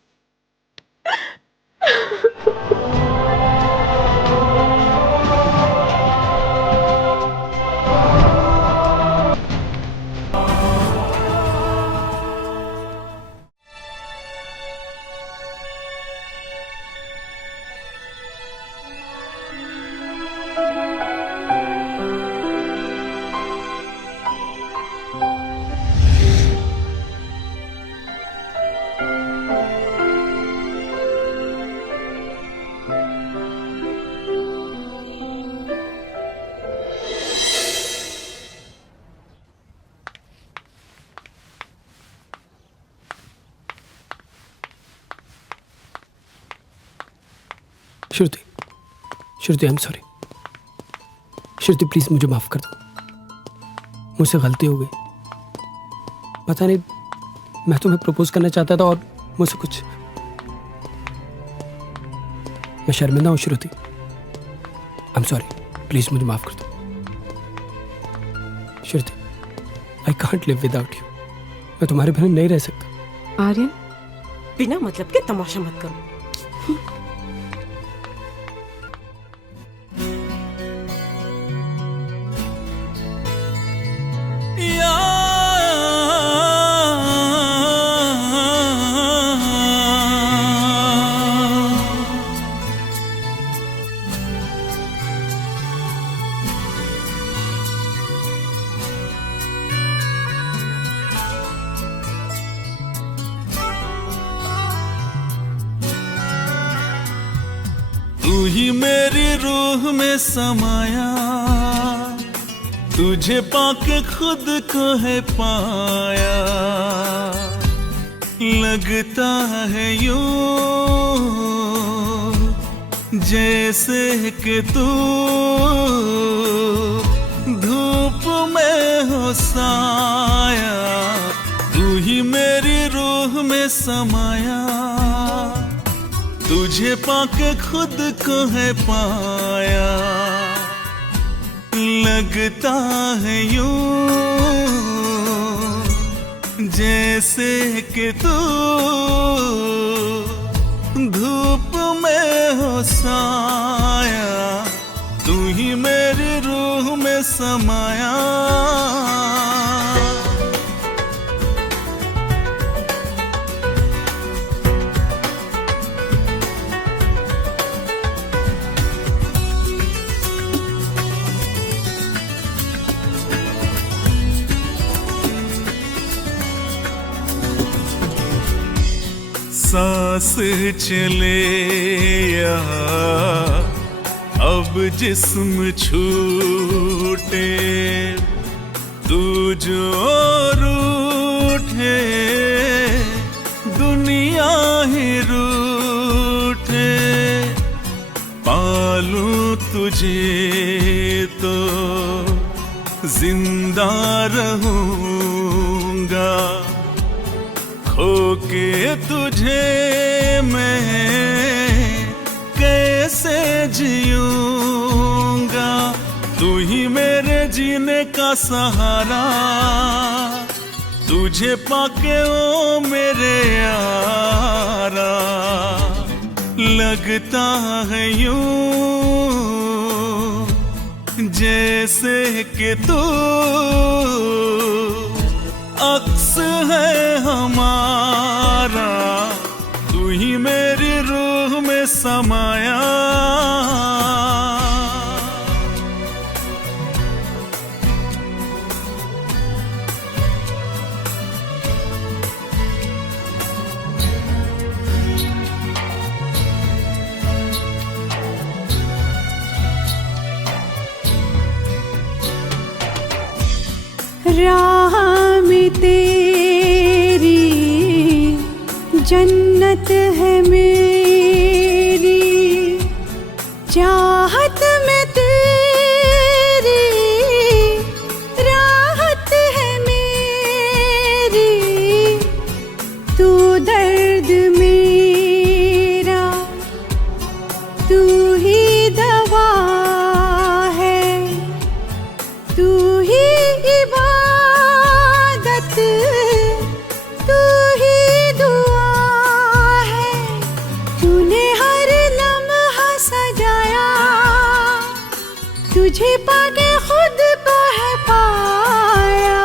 Shruti, Shruti I am sorry. Shruti please मुझे माफ कर दो, मुझसे गलती हो गई। पता नहीं, मैं तुम्हें प्रपोज करना चाहता था और मुझसे कुछ, मैं शर्मिंदा हूँ Shruti. I am sorry, please मुझे माफ कर दो। Shruti, I can't live without you. मैं तुम्हारे बिना नहीं रह सकता। आर्यन, बिना मतलब के तमाशा मत करो। तू ही मेरी रूह में समाया, तुझे पाके खुद को है पाया। लगता है यूं जैसे कि तू धूप में हो साया। तू ही मेरी रूह में समाया, तुझे पाके खुद को है पाया। लगता है यूं जैसे कि तू धूप में हो साया। तू ही मेरी रूह में समाया। सांस चले या अब जिस्म छूटे, तू जो रूठे दुनिया ही रूठे। पालूं तुझे तो जिंदा रहूंगा, खोके तुझे मैं कैसे जीऊंगा। तू ही मेरे जीने का सहारा, तुझे पाके ओ मेरे यारा। लगता है यूं जैसे कि तू अक्स है हमारा। तू ही मेरी रूह में समाया। राह में तेरी जन्नत है मेरी, चाहत में तेरी राहत है मेरी। तू दर्द मेरा, तू ही दवा है, तू ही तू ही दुआ है। तूने हर लम्हा सजाया, तुझे पाके खुद को है पाया।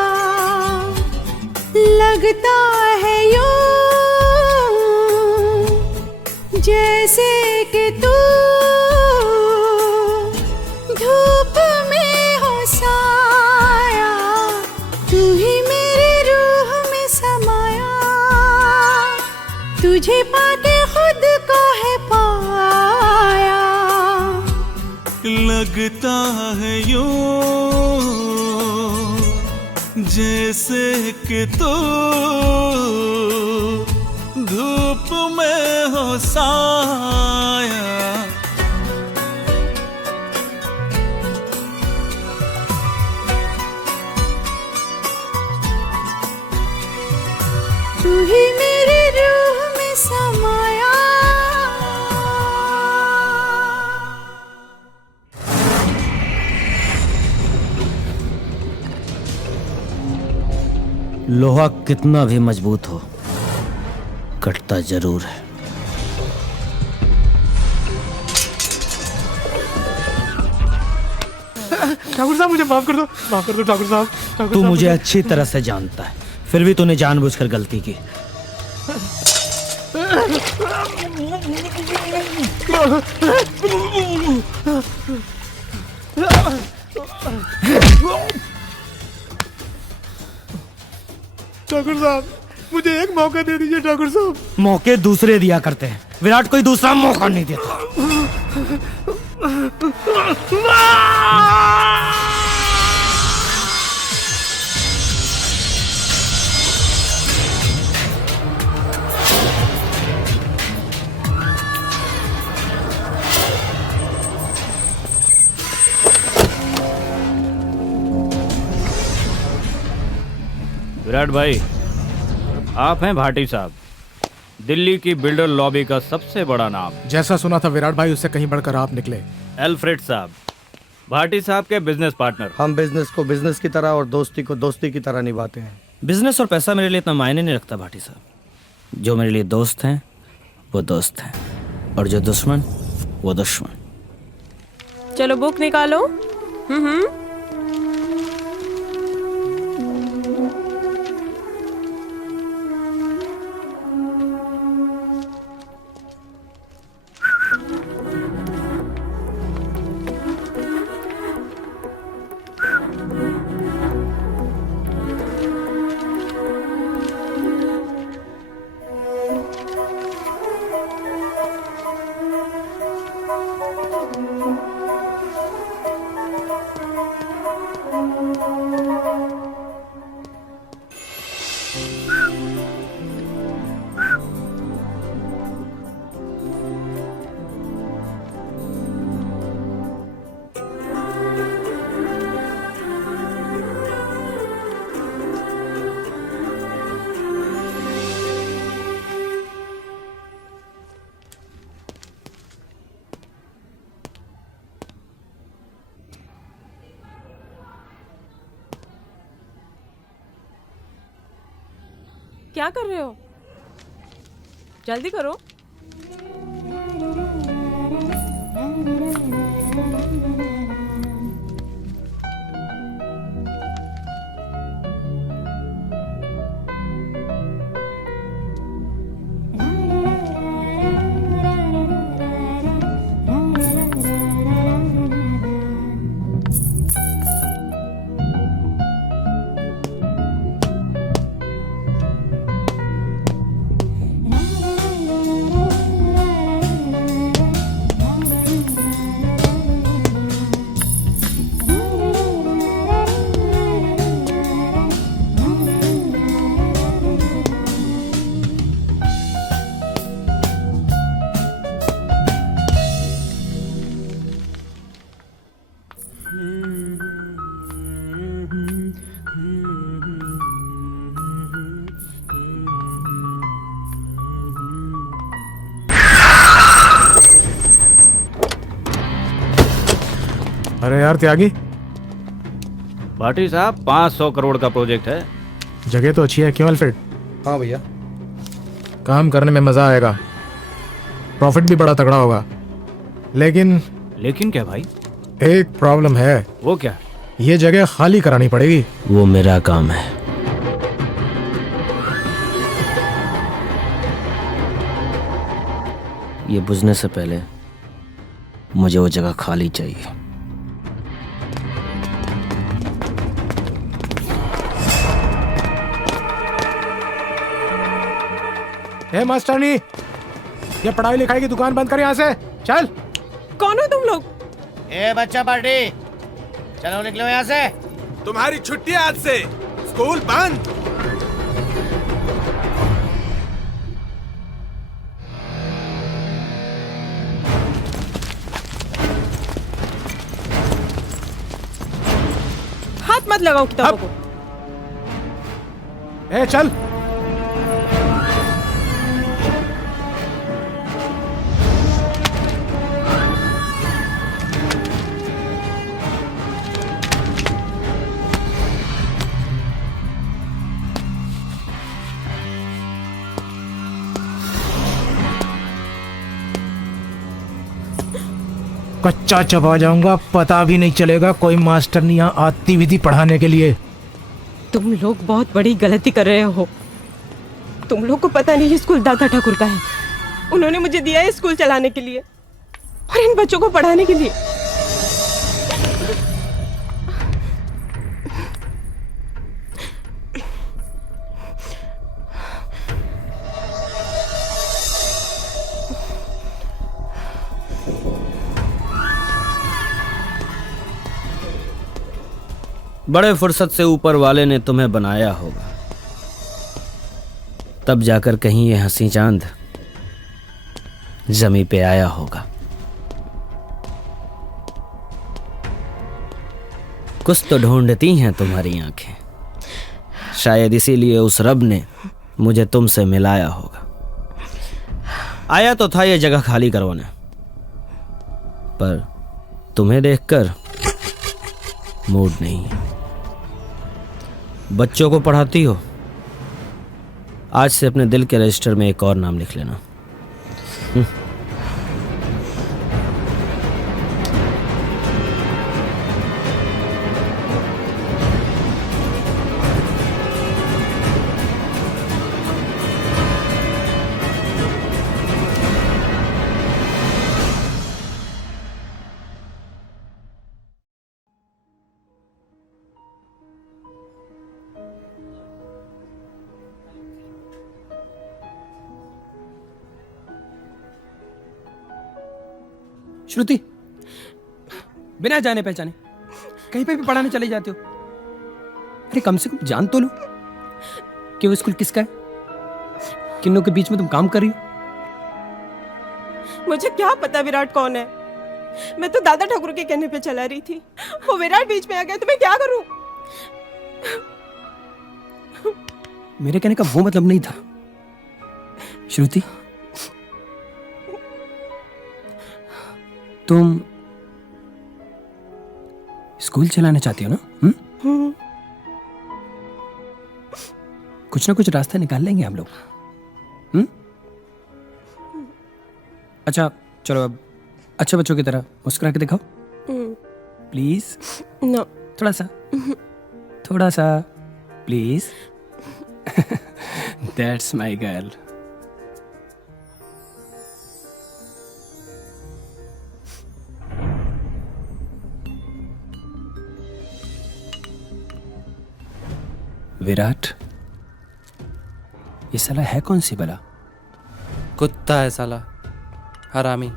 लगता है यूं जैसे कि तू धूप में हो साया। तू ही तुझे पाके खुद को है पाया। लगता है यूं जैसे कि तू धूप में हो साया। लोहा कितना भी मजबूत हो, कटता जरूर है। ठाकुर साहब मुझे माफ कर दो, माफ कर दो ठाकुर साहब। तू मुझे अच्छी तरह से जानता है, फिर भी तूने जानबूझकर गलती की। ठाकुर साहब मुझे एक मौका दे दीजिए ठाकुर साहब। मौके दूसरे दिया करते हैं, विराट कोई दूसरा मौका नहीं देता। विराट भाई, आप हैं भाटी साहब, दिल्ली की बिल्डर लॉबी का सबसे बड़ा नाम। जैसा सुना था विराट भाई, उससे कहीं बढ़कर आप निकले। एल्फ्रेड साहब, भाटी साहब के बिजनेस पार्टनर। हम बिजनेस को बिजनेस की तरह और दोस्ती को दोस्ती की तरह निभाते हैं। बिजनेस और पैसा मेरे लिए इतना मायने नहीं रखता भाटी साहब। जो मेरे लिए दोस्त हैं वो दोस्त हैं, और जो दुश्मन वो दुश्मन। चलो बुक निकालो। क्या कर रहे हो? जल्दी करो। अरे यार त्यागी। भाटी साहब, 500 करोड़ का प्रोजेक्ट है। जगह तो अच्छी है, क्यों अल्फ्रेड? हाँ भैया। काम करने में मजा आएगा, प्रॉफिट भी बड़ा तगड़ा होगा। लेकिन क्या भाई? एक प्रॉब्लम है। वो क्या? ये जगह खाली करानी पड़ेगी। वो मेरा काम है। ये बुझने से पहले मुझे वो जगह खाली चाहिए। हे मास्टरनी, ये पढ़ाई लिखाई की दुकान बंद कर यहाँ से। चल। कौन हो तुम लोग? ए बच्चा पार्टी, चलो निकलो यहाँ से। तुम्हारी छुट्टी आज से, स्कूल बंद। हाथ मत लगाओ किताबों को। ए चल। कच्चा चबा जाऊंगा, पता भी नहीं चलेगा कोई मास्टर नहीं यहाँ आती विधि पढ़ाने के लिए। तुम लोग बहुत बड़ी गलती कर रहे हो। तुम लोग को पता नहीं ये स्कूल दादा ठाकुर का है। उन्होंने मुझे दिया है स्कूल चलाने के लिए और इन बच्चों को पढ़ाने के लिए। बड़े फुर्सत से ऊपर वाले ने तुम्हें बनाया होगा, तब जाकर कहीं ये हंसी चांद जमी पे आया होगा। कुछ तो ढूंढती हैं तुम्हारी आंखें, शायद इसीलिए उस रब ने मुझे तुमसे मिलाया होगा। आया तो था ये जगह खाली करवाने, पर तुम्हें देखकर मूड नहीं है। बच्चों को पढ़ाती हो, आज से अपने दिल के रजिस्टर में एक और नाम लिख लेना। श्रुति, बिना जाने पहचाने कहीं पे भी पढ़ाने चले जाते हो। अरे कम से कम जान तो लो कि वो स्कूल किसका है, किन लोगों के बीच में तुम काम कर रही हो। मुझे क्या पता विराट कौन है। मैं तो दादा ठाकुर के कहने पे चला रही थी। वो विराट बीच में आ गया तो मैं क्या करूं? मेरे कहने का वो मतलब नहीं था श्रुति। तुम स्कूल चलाना चाहती हो ना? कुछ ना कुछ रास्ता निकाल लेंगे हम लोग। अच्छा चलो, अब अच्छे बच्चों की तरह मुस्कुरा के दिखाओ प्लीज। नो, थोड़ा सा please. That's my girl. Virat, ये साला है कौन सी बला? कुत्ता है साला, हरामी,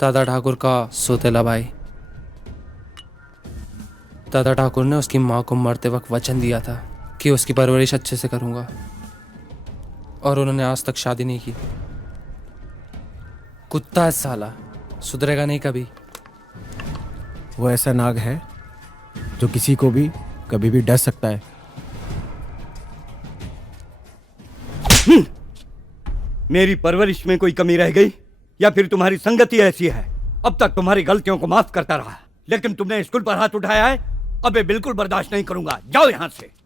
दादा ठाकुर का सोतेला भाई। दादा ठाकुर ने उसकी माँ को मरते वक्त वचन दिया था कि उसकी परवरिश अच्छे से करूंगा, और उन्होंने आज तक शादी नहीं की। कुत्ता है साला, सुधरेगा नहीं कभी। वो ऐसा नाग है जो किसी को भी कभी भी डर सकता है। मेरी परवरिश में कोई कमी रह गई या फिर तुम्हारी संगति ऐसी है? अब तक तुम्हारी गलतियों को माफ करता रहा, लेकिन तुमने स्कूल पर हाथ उठाया है। अब मैं बिल्कुल बर्दाश्त नहीं करूंगा। जाओ यहां से।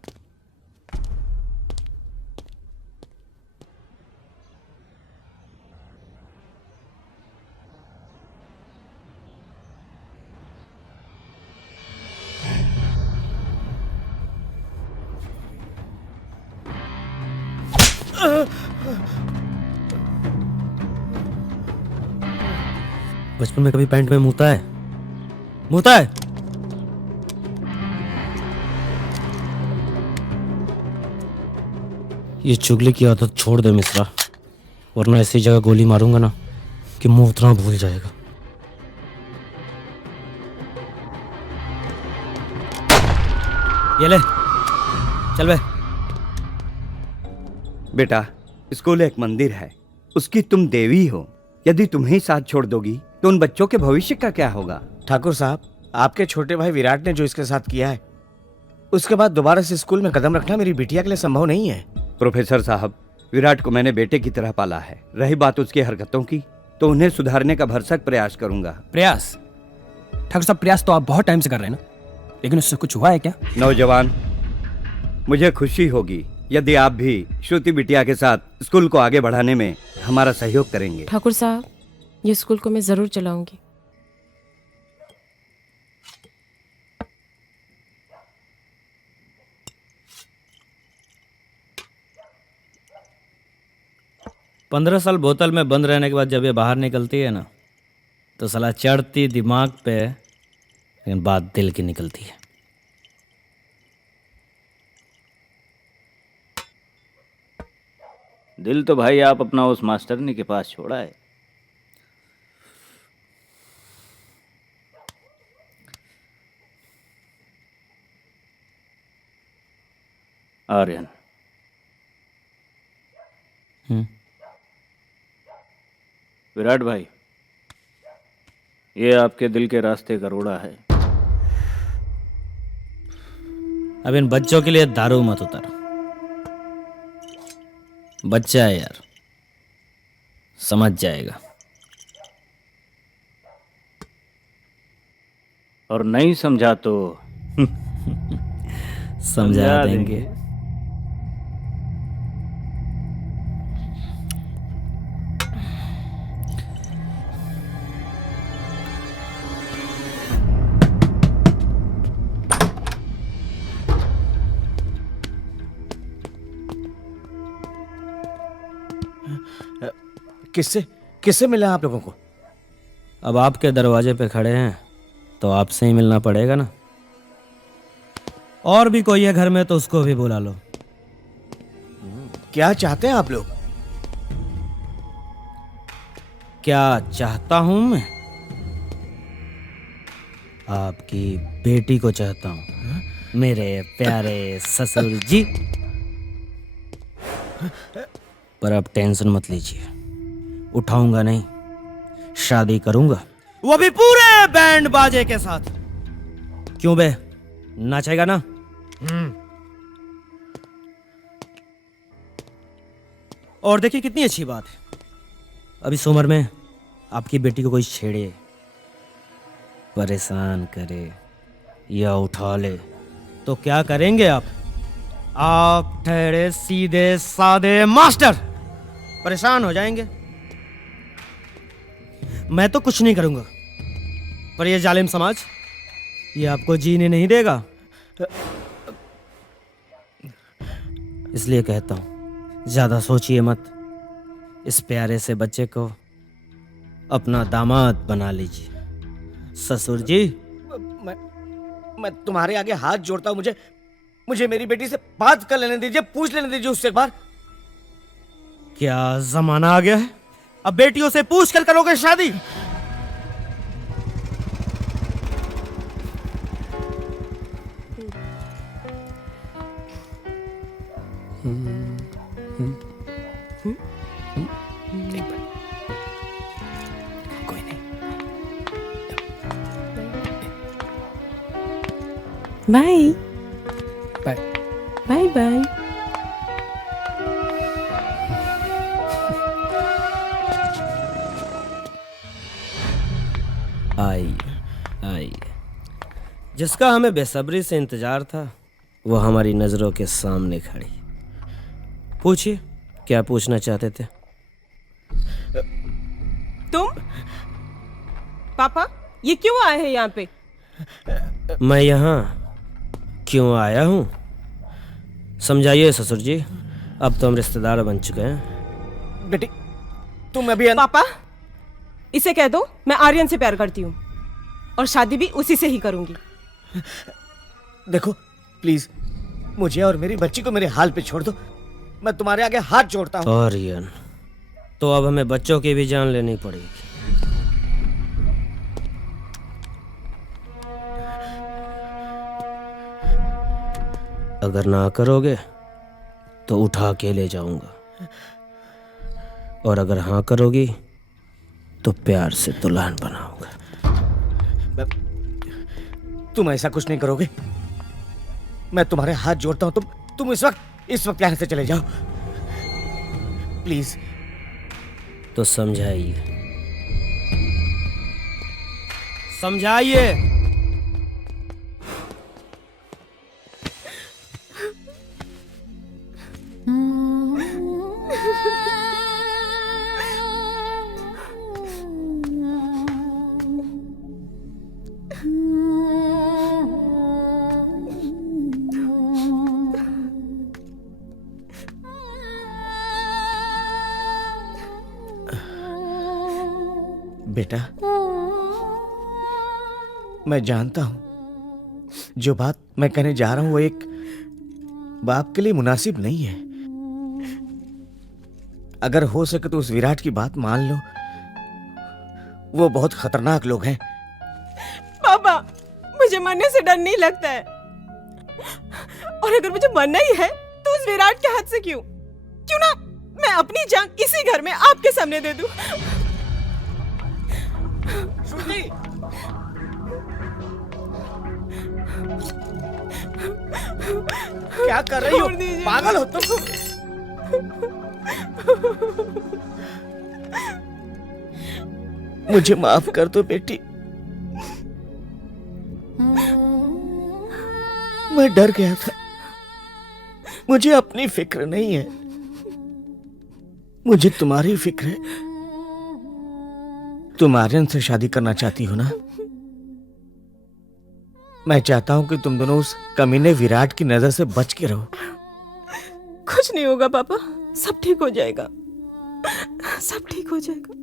बचपन में कभी पैंट में मुता है? मुता है? ये चुगली की आदत छोड़ दे मिश्रा, वरना ऐसी जगह गोली मारूंगा ना कि मुंह उतना भूल जाएगा। ये ले, चल बे। बेटा, स्कूल एक मंदिर है, उसकी तुम देवी हो। यदि तुम्हें साथ छोड़ दोगी तो उन बच्चों के भविष्य का क्या होगा? ठाकुर साहब, आपके छोटे भाई विराट ने जो इसके साथ किया है, उसके बाद दोबारा से स्कूल में कदम रखना मेरी बिटिया के लिए संभव नहीं है। प्रोफेसर साहब, विराट को मैंने बेटे की तरह पाला है। रही बात उसकी हरकतों की, तो उन्हें सुधारने का भरसक प्रयास करूंगा। प्रयास? ठाकुर साहब, प्रयास तो आप बहुत टाइम से कर रहे हैं ना, लेकिन उससे कुछ हुआ है क्या? नौजवान, मुझे खुशी होगी यदि आप भी श्रुति बिटिया के साथ स्कूल को आगे बढ़ाने में हमारा सहयोग करेंगे। ठाकुर साहब, ये स्कूल को मैं जरूर चलाऊंगी। 15 साल बोतल में बंद रहने के बाद जब ये बाहर निकलती है ना, तो साला चढ़ती दिमाग पे, लेकिन बात दिल की निकलती है। दिल तो भाई आप अपना उस मास्टरनी के पास छोड़ा है। आर्यन। विराट भाई, ये आपके दिल के रास्ते का रोड़ा है। अब इन बच्चों के लिए दारू मत उतर। बच्चा है यार, समझ जाएगा। और नहीं समझा तो समझा देंगे। किससे किससे मिला आप लोगों को? अब आपके दरवाजे पे खड़े हैं तो आपसे ही मिलना पड़ेगा ना। और भी कोई है घर में तो उसको भी बुला लो। क्या चाहते हैं आप लोग? क्या चाहता हूं मैं? आपकी बेटी को चाहता हूं, मेरे प्यारे ससुर जी। पर आप टेंशन मत लीजिए, उठाऊंगा नहीं, शादी करूंगा, वो भी पूरे बैंड बाजे के साथ। क्यों बे, नाचेगा ना? और देखिए कितनी अच्छी बात है, अब इस उम्र में आपकी बेटी को कोई छेड़े, परेशान करे या उठा ले तो क्या करेंगे आप? आप ठहरे सीधे साधे मास्टर परेशान हो जाएंगे। मैं तो कुछ नहीं करूंगा, पर ये जालिम समाज ये आपको जीने नहीं देगा। इसलिए कहता हूं, ज्यादा सोचिए मत, इस प्यारे से बच्चे को अपना दामाद बना लीजिए। ससुर जी, मैं तुम्हारे आगे हाथ जोड़ता हूं, मुझे मेरी बेटी से बात कर लेने दीजिए, पूछ लेने दीजिए उससे एक बार। क्या जमाना आ गया है, अब बेटियों से पूछ कर करोगे शादी? कोई नहीं। Bye bye bye bye. I I, जिसका हमें बेसब्री से इंतजार था वो हमारी नजरों के सामने खड़ी। पूछिए, क्या पूछना चाहते थे? तुम पापा ये क्यों आए हैं यहाँ पे? मैं यहाँ क्यों आया हूँ समझाइए ससुर जी, अब तो हम रिश्तेदार बन चुके हैं। बेटी तुम अभी पापा इसे कह दो मैं आर्यन से प्यार करती हूँ और शादी भी उसी से ही करूंगी। देखो प्लीज, मुझे और मेरी बच्ची को मेरे हाल पे छोड़ दो, मैं तुम्हारे आगे हाथ जोड़ता हूँ। आर्यन, तो अब हमें बच्चों की भी जान लेनी पड़ेगी। अगर ना करोगे तो उठा के ले जाऊंगा, और अगर हाँ करोगी तो प्यार से दुल्हन बनाऊंगा। तुम ऐसा कुछ नहीं करोगे, मैं तुम्हारे हाथ जोड़ता हूं। तुम इस वक्त यहाँ से चले जाओ प्लीज। तो समझाइए, समझाइए। बेटा, मैं जानता हूं जो बात मैं कहने जा रहा हूं वो एक बाप के लिए मुनासिब नहीं है। अगर हो सके तो उस विराट की बात मान लो। वो बहुत खतरनाक लोग हैं। पापा, मुझे मरने से डर नहीं लगता है, और अगर मुझे मरना ही है तो उस विराट के हाथ से क्यों ना मैं अपनी जान इसी घर में आपके सामने दे दूं। श्रुति! क्या कर रही हो? पागल हो तुम? मुझे माफ कर दो बेटी, मैं डर गया था। मुझे अपनी फिक्र नहीं है, मुझे तुम्हारी फिक्र है। तुम आर्यन से शादी करना चाहती हो ना? मैं चाहता हूं कि तुम दोनों उस कमीने विराट की नजर से बच के रहो। कुछ नहीं होगा पापा, सब ठीक हो जाएगा, सब ठीक हो जाएगा।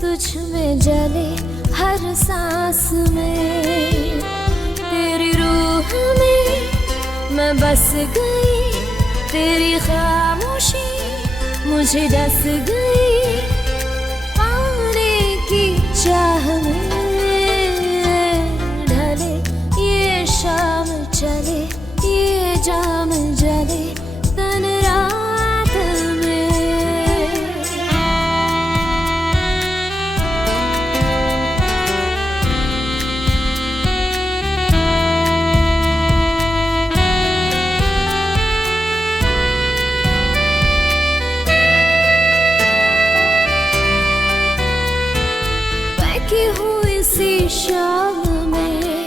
तुझ में जले हर सांस में, तेरी रूह में मैं बस गई, तेरी खामोशी मुझे डस गई, पाने की चाह में। ढले ये शाम चले ये जाम जले तन रात में। शाम में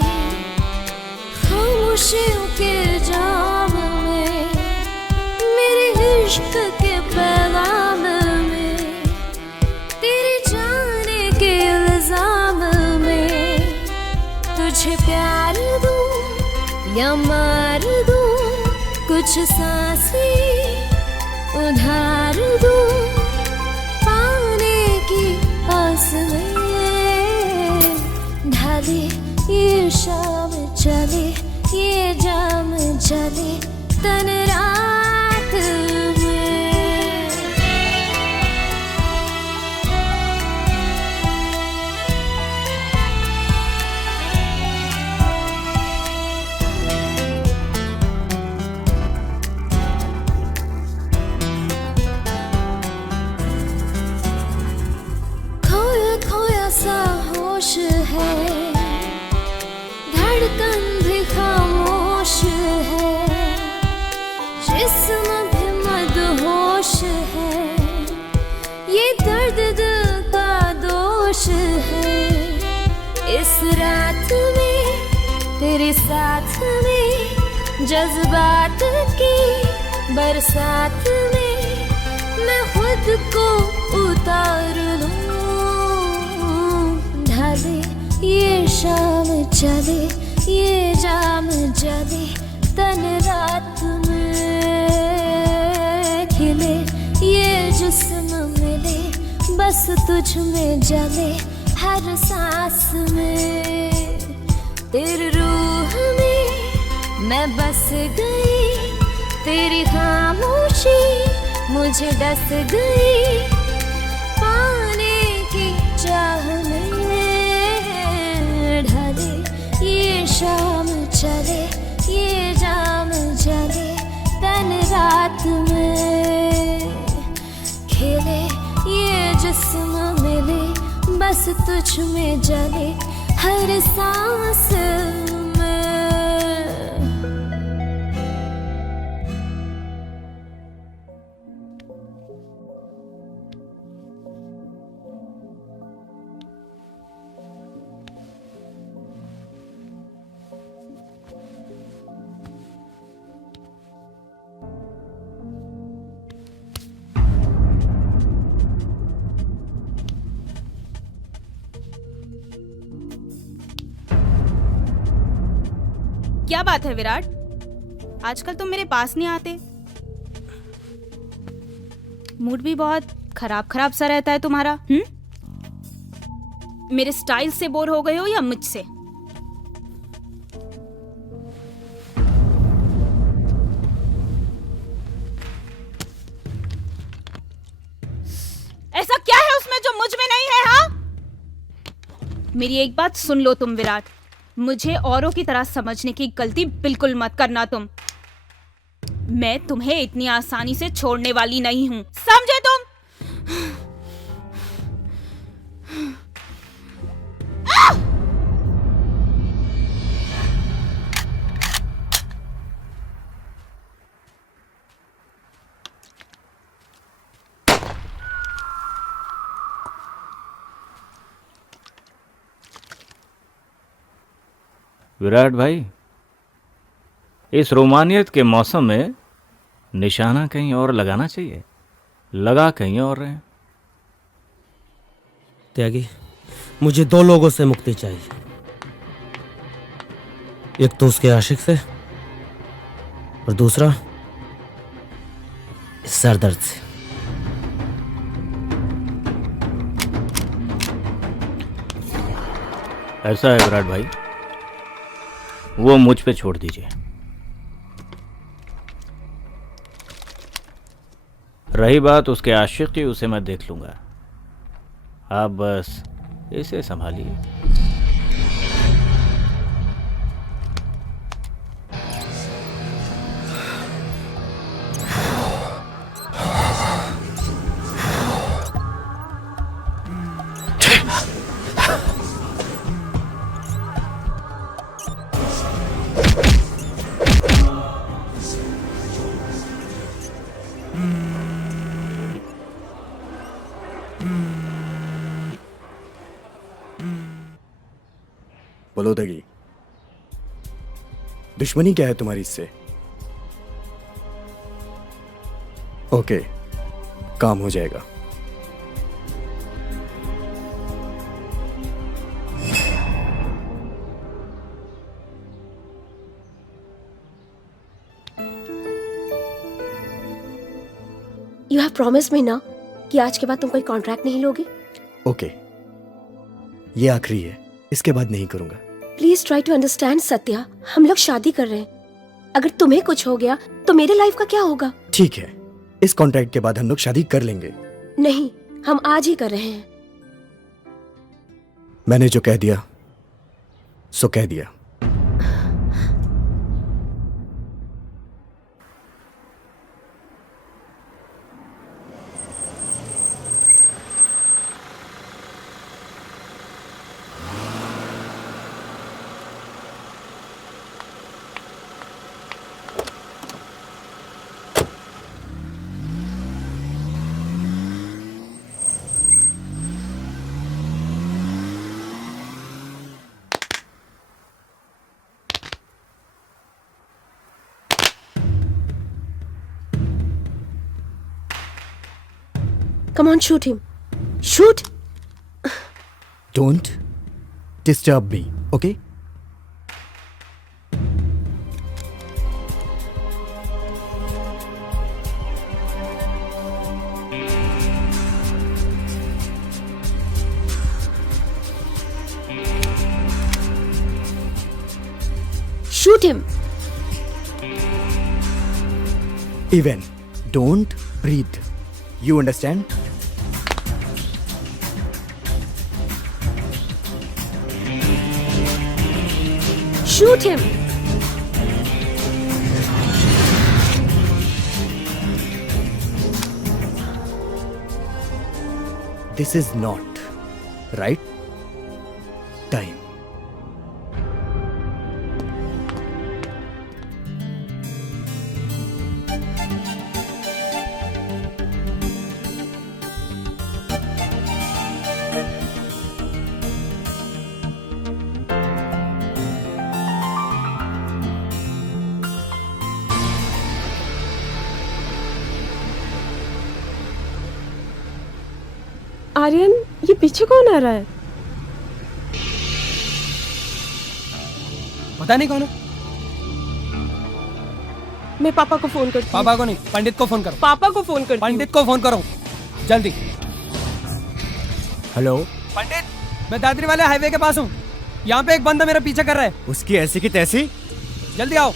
खामोशियों के जाम में, मेरे इश्क के पैगाम में, तेरे जाने के इल्जाम में, तुझे प्यार दूं या मार दूं, कुछ सांसें उधार दूं, पाने की आस में। ढले ये शाम चले ये जाम चले तन रात में। खोया खोया सा होश है, धड़कन भी खामोश है, जिस्म भी मदहोश है, ये दर्द दिल का दोष है। इस रात में तेरे साथ में, जज्बात की बरसात में, मैं खुद को उतार लूं। ढले ये शाम चले ये जाम जले तन रात में, खिले ये जिस्म मिले बस तुझ में जले हर सांस में। तेरी रूह में मैं बस गई, तेरी खामोशी मुझे डस गई, पाने की चाह में। ढले ये शाम चले ये जाम जले तन रात में, बस तुझ में जले हर सांस में। क्या बात है विराट, आजकल तुम मेरे पास नहीं आते। मूड भी बहुत खराब खराब सा रहता है तुम्हारा। मेरे स्टाइल से बोर हो गए हो या मुझसे? ऐसा क्या है उसमें जो मुझ में नहीं है? हाँ, मेरी एक बात सुन लो तुम विराट, मुझे औरों की तरह समझने की गलती बिल्कुल मत करना तुम। मैं तुम्हें इतनी आसानी से छोड़ने वाली नहीं हूं, समझे तुम? विराट भाई, इस रोमानियत के मौसम में निशाना कहीं और लगाना चाहिए, लगा कहीं और रहे। त्यागी, मुझे दो लोगों से मुक्ति चाहिए, एक तो उसके आशिक से और दूसरा इस सरदर्द से। ऐसा है विराट भाई, वो मुझ पे छोड़ दीजिए। रही बात उसके आशिक की, उसे मैं देख लूंगा, आप बस इसे संभालिए। बोलो दगी, दुश्मनी क्या है तुम्हारी इससे? ओके, काम हो जाएगा। यू हैव प्रॉमिस मी ना कि आज के बाद तुम कोई कॉन्ट्रैक्ट नहीं लोगे? ओके, ये आखिरी है, इसके बाद नहीं करूंगा। Please try to understand Satya, हम लोग शादी कर रहे हैं। अगर तुम्हें कुछ हो गया तो मेरे लाइफ का क्या होगा? ठीक है, इस कॉन्ट्रैक्ट के बाद हम लोग शादी कर लेंगे। नहीं, हम आज ही कर रहे हैं। मैंने जो कह दिया सो कह दिया। Come on, shoot him. Shoot! Don't disturb me, okay? Shoot him. Even don't breathe. You understand? Shoot him. This is not right time. Aryan, ये पीछे कौन आ रहा है? पता नहीं कौन है। मैं पापा को फोन करती हूँ। पापा को नहीं, पंडित को फोन करो। पापा को फोन करती हूँ। पंडित को फोन करो जल्दी। हेलो पंडित, मैं दादरी वाले हाईवे के पास हूँ। यहाँ पे एक बंदा मेरा पीछा कर रहा है। उसकी ऐसी की तैसी। जल्दी आओ।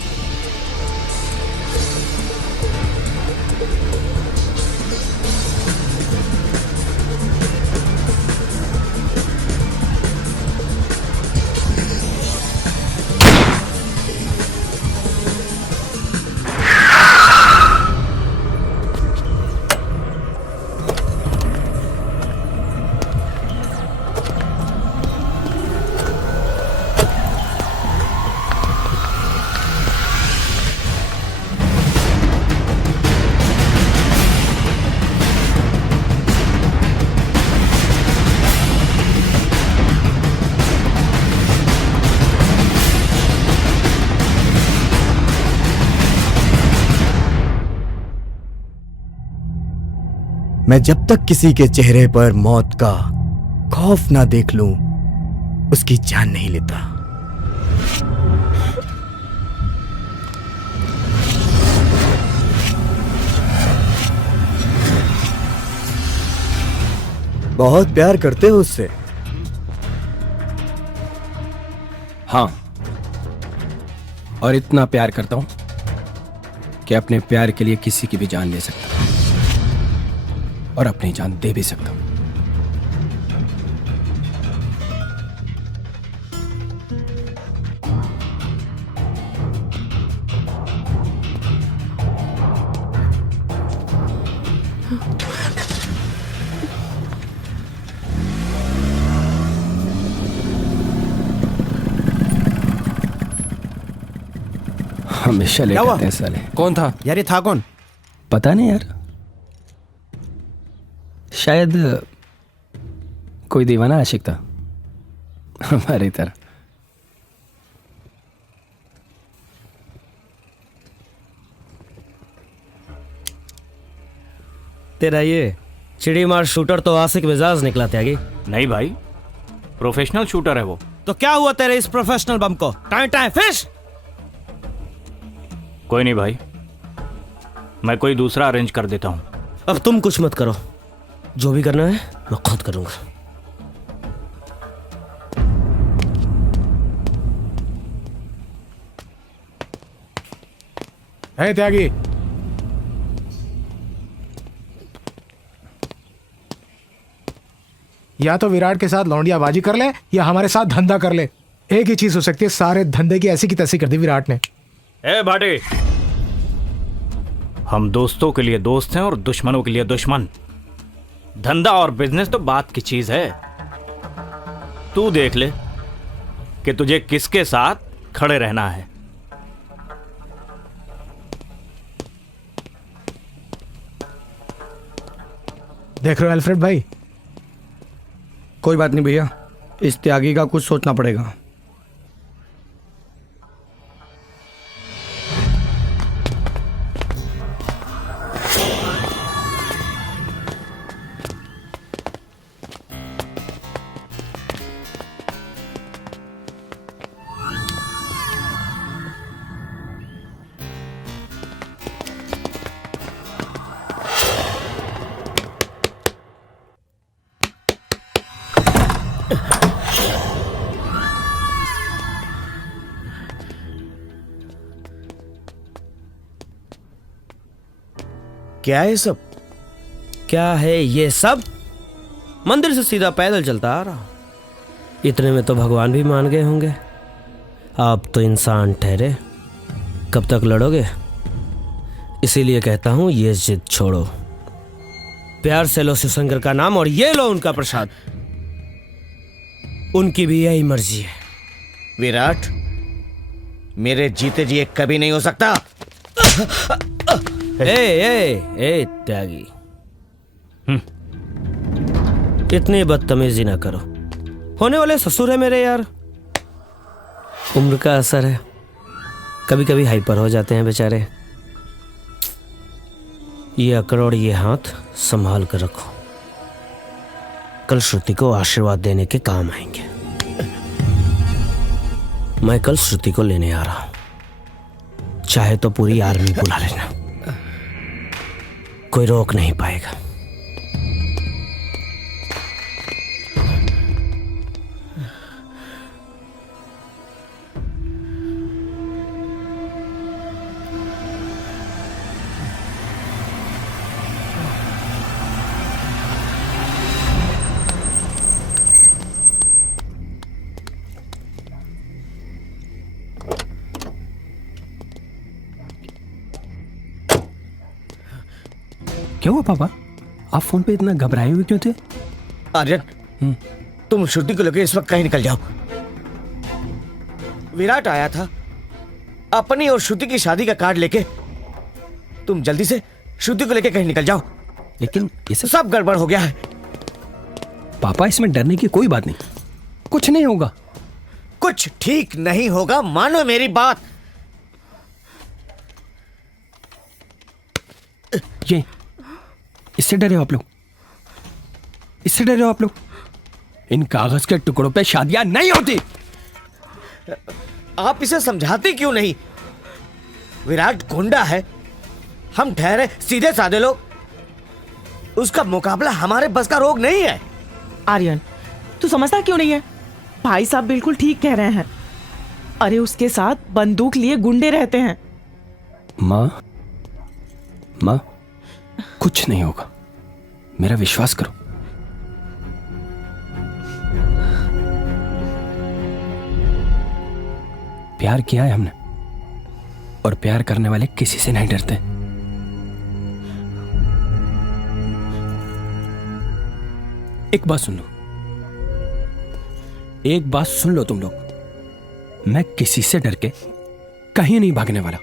मैं जब तक किसी के चेहरे पर मौत का खौफ ना देख लूं, उसकी जान नहीं लेता। बहुत प्यार करते हो उससे? हाँ, और इतना प्यार करता हूं कि अपने प्यार के लिए किसी की भी जान ले सकता हूं और अपनी जान दे भी सकता हूं। हमेशा ले जाते हैं साले। कौन था यार? ये था कौन? पता नहीं यार, शायद कोई दीवाना आशिक था हमारी तरह। तेरा ये चिड़ी मार शूटर तो आशिक मिजाज निकला त्यागी। नहीं भाई, प्रोफेशनल शूटर है वो। तो क्या हुआ तेरे इस प्रोफेशनल बम को? Time time fish. कोई नहीं भाई, मैं कोई दूसरा अरेंज कर देता हूँ। अब तुम कुछ मत करो, जो भी करना है मैं खुद करूंगा। है त्यागी, या तो विराट के साथ लौंडियाबाजी कर ले या हमारे साथ धंधा कर ले। एक ही चीज हो सकती है। सारे धंधे की ऐसी की तैसी कर दी विराट ने। ए भाटी, हम दोस्तों के लिए दोस्त हैं और दुश्मनों के लिए दुश्मन। धंधा और बिजनेस तो बात की चीज है। तू देख ले कि तुझे किसके साथ खड़े रहना है। देख रहे हो अल्फ्रेड भाई? कोई बात नहीं भैया, इस त्यागी का कुछ सोचना पड़ेगा। क्या है सब? क्या है ये सब? मंदिर से सीधा पैदल चलता आ रहा। इतने में तो भगवान भी मान गए होंगे। आप तो इंसान ठहरे, कब तक लड़ोगे? इसीलिए कहता हूं ये जिद छोड़ो। प्यार से लो शिवशंकर का नाम और ये लो उनका प्रसाद। उनकी भी यही मर्जी है। विराट, मेरे जीते जी एक कभी नहीं हो सकता। ए त्यागी, इतनी बदतमीजी ना करो। होने वाले ससुर है मेरे यार, उम्र का असर है, कभी कभी हाइपर हो जाते हैं बेचारे। ये अकड़ और ये हाथ संभाल कर रखो, कल श्रुति को आशीर्वाद देने के काम आएंगे। मैं कल श्रुति को लेने आ रहा हूं, चाहे तो पूरी आर्मी बुला लेना, कोई रोक नहीं पाएगा। क्या हुआ पापा? आप फोन पे इतना घबराए हुए क्यों थे? आर्यन, तुम श्रुति को लेकर इस वक्त कहीं निकल जाओ। विराट आया था अपनी और श्रुति की शादी का कार्ड लेके। तुम जल्दी से श्रुति को लेकर कहीं निकल जाओ। लेकिन ये सब गड़बड़ हो गया है। पापा, इसमें डरने की कोई बात नहीं, कुछ नहीं होगा। कुछ ठीक नहीं होगा, मानो मेरी बात। ये इससे डरे हो आप लोग? इससे डरे हो आप लोग? इन कागज के टुकड़ों पे शादियां नहीं होती। आप इसे समझाते क्यों नहीं? विराट गुंडा है, हम ठहरे सीधे साधे लोग। उसका मुकाबला हमारे बस का रोग नहीं है। आर्यन, तू समझता क्यों नहीं है? भाई साहब बिल्कुल ठीक कह रहे हैं। अरे उसके साथ बंदूक लिए गुंडे रहते हैं। माँ, कुछ नहीं होगा, मेरा विश्वास करो। प्यार किया है हमने, और प्यार करने वाले किसी से नहीं डरते। एक बात सुन लो, एक बात सुन लो तुम लोग, मैं किसी से डर के कहीं नहीं भागने वाला।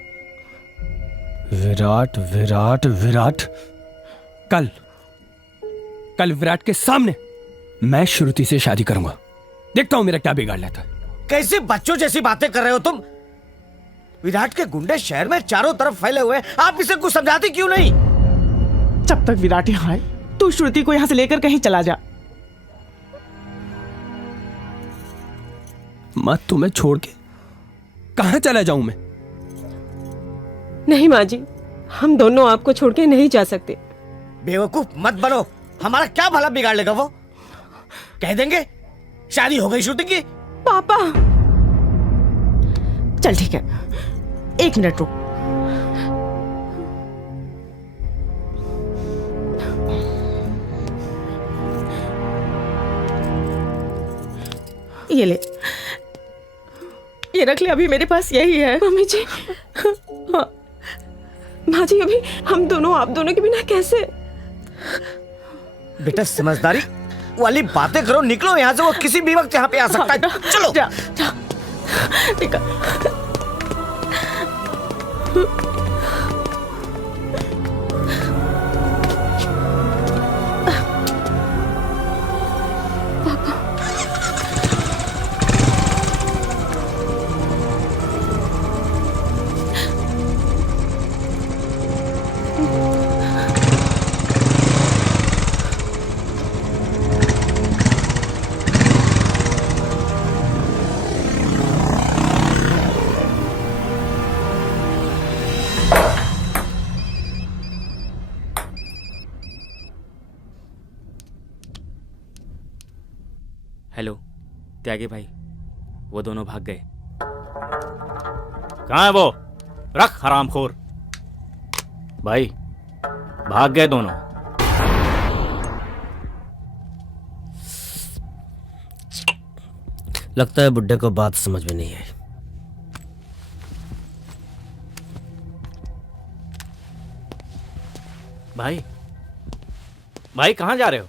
विराट विराट विराट, कल विराट के सामने मैं श्रुति से शादी करूंगा। देखता हूं मेरा क्या बिगाड़ लेता है। कैसे बच्चों जैसी बातें कर रहे हो तुम? विराट के गुंडे शहर में चारों तरफ फैले हुए हैं, आप इसे कुछ समझाते क्यों नहीं? जब तक विराट यहाँ है, तू श्रुति को यहाँ से लेकर कहीं चला जा। माँ, तुम्हें छोड़ के कहां चला जाऊं मैं? नहीं माँ जी, हम दोनों आपको छोड़ के नहीं जा सकते। बेवकूफ मत बनो, हमारा क्या भला बिगाड़ लेगा वो? कह देंगे शादी हो गई श्रुति की। पापा, चल ठीक है, एक मिनट रुक। ये ले, ये रख ले, अभी मेरे पास यही है। मम्मी जी, हाँ। माँ जी, अभी हम दोनों आप दोनों के बिना कैसे? बेटा समझदारी वाली बातें करो, निकलो यहाँ से, वो किसी भी वक्त यहाँ पे आ सकता है। चलो जा, जा। हेलो त्यागी भाई, वो दोनों भाग गए। कहाँ है वो? रख हरामखोर। भाई भाग गए दोनों। लगता है बुड्ढे को बात समझ में नहीं आई। भाई भाई कहाँ जा रहे हो?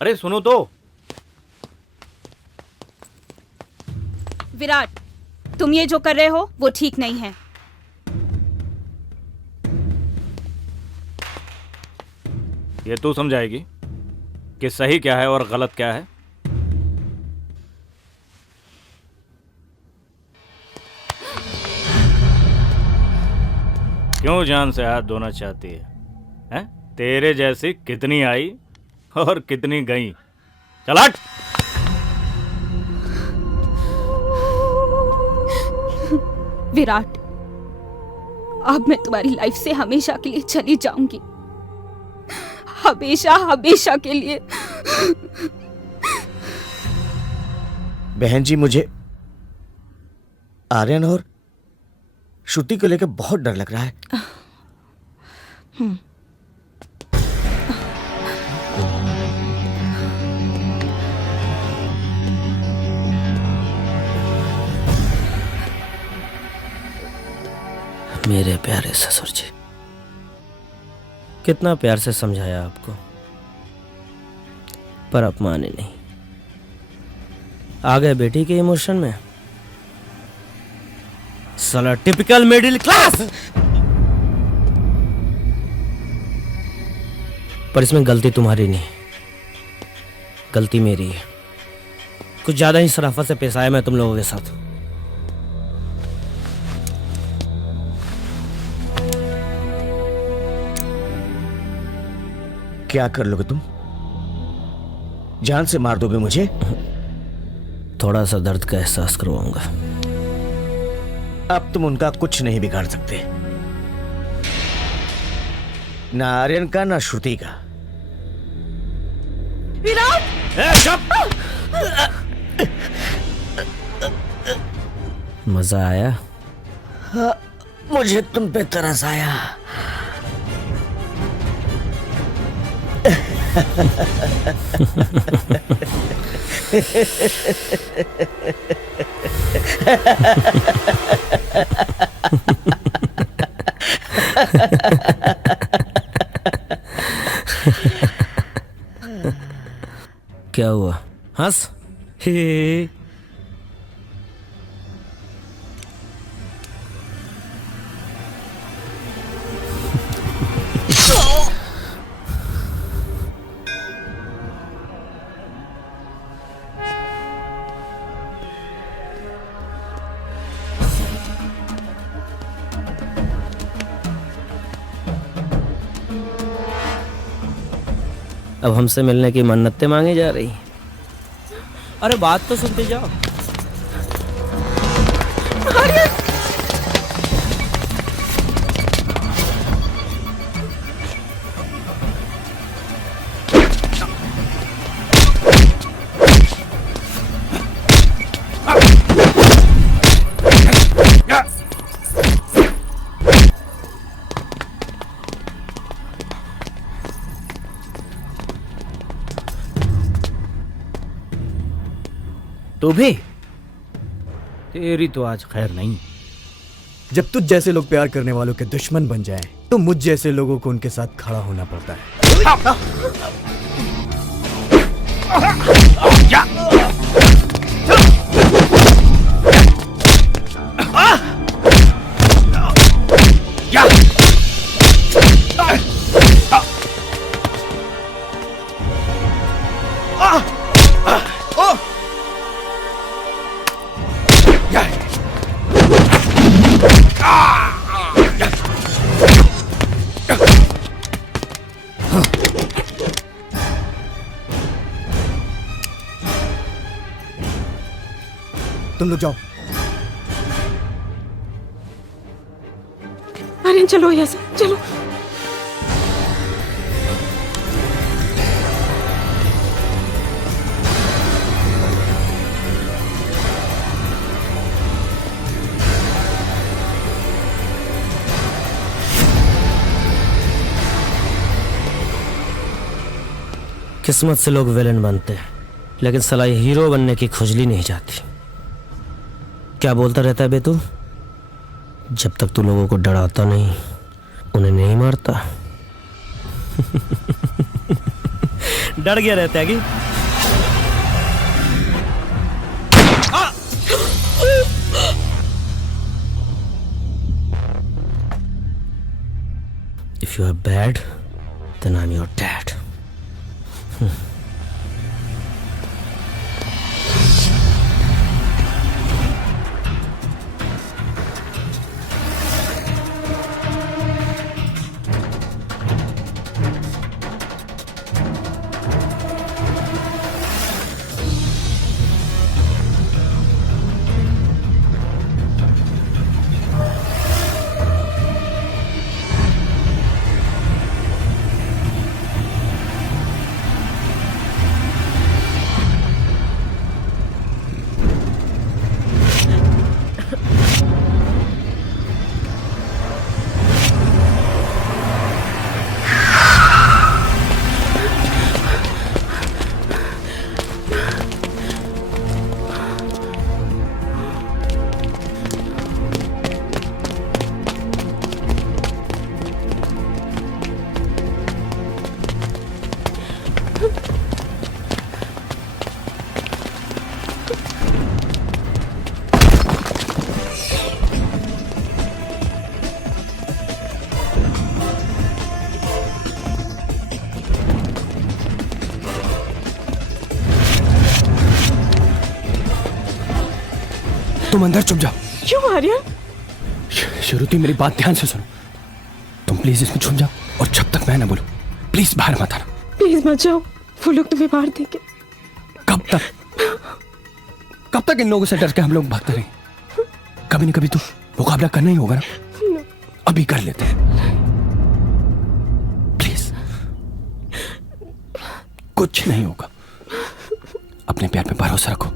अरे सुनो तो। विराट, तुम ये जो कर रहे हो वो ठीक नहीं है। ये तू समझाएगी कि सही क्या है और गलत क्या है? क्यों जान से हाथ धोना चाहती है? हैं? तेरे जैसी कितनी आई और कितनी गई। चल हट। विराट, अब मैं तुम्हारी लाइफ से हमेशा के लिए चली जाऊंगी, हमेशा हमेशा के लिए। बहन जी, मुझे आर्यन और श्रुति को लेकर बहुत डर लग रहा है। मेरे प्यारे ससुर जी, कितना प्यार से समझाया आपको, पर आप माने नहीं। आ गए बेटी के इमोशन में। साला टिपिकल मिडिल क्लास। पर इसमें गलती तुम्हारी नहीं, गलती मेरी है। कुछ ज्यादा ही शराफत से पेश आया मैं तुम लोगों के साथ। क्या कर लोगे तुम? जान से मार दोगे मुझे? थोड़ा सा दर्द का एहसास करवाऊंगा। अब तुम उनका कुछ नहीं बिगाड़ सकते, ना आर्यन का ना श्रुति का। मजा आया? हाँ, मुझे तुम पे तरस आया। क्या हुआ? हंस। ही। अब हमसे मिलने की मन्नतें मांगी जा रही। अरे बात तो सुनते जाओ। तो भी तेरी तो आज खैर नहीं। जब तुझ जैसे लोग प्यार करने वालों के दुश्मन बन जाएं, तो मुझ जैसे लोगों को उनके साथ खड़ा होना पड़ता है। तुम लोग जाओ। अरे चलो यहाँ से, चलो। किस्मत से लोग विलेन बनते हैं, लेकिन साला ये हीरो बनने की खुजली नहीं जाती। क्या बोलता रहता है बे तू? जब तक तू लोगों को डराता नहीं, उन्हें नहीं मारता। डर गया रहता है कि you are bad, then I'm your dad. तुम अंदर चुप जाओ। क्यों आर्यन? श्रुति मेरी बात ध्यान से सुनो। तुम प्लीज इसमें छुप जाओ और जब तक मैं ना बोलूं प्लीज बाहर मत आना। प्लीज मत जाओ, वो लोग तुम्हें बाहर देंगे। कब तक इन लोगों से डर के हम लोग भागते रहेंगे? कभी न कभी तो मुकाबला करना ही होगा ना। अभी कर लेते हैं, प्लीज। कुछ नहीं होगा, अपने प्यार पे भरोसा रखो।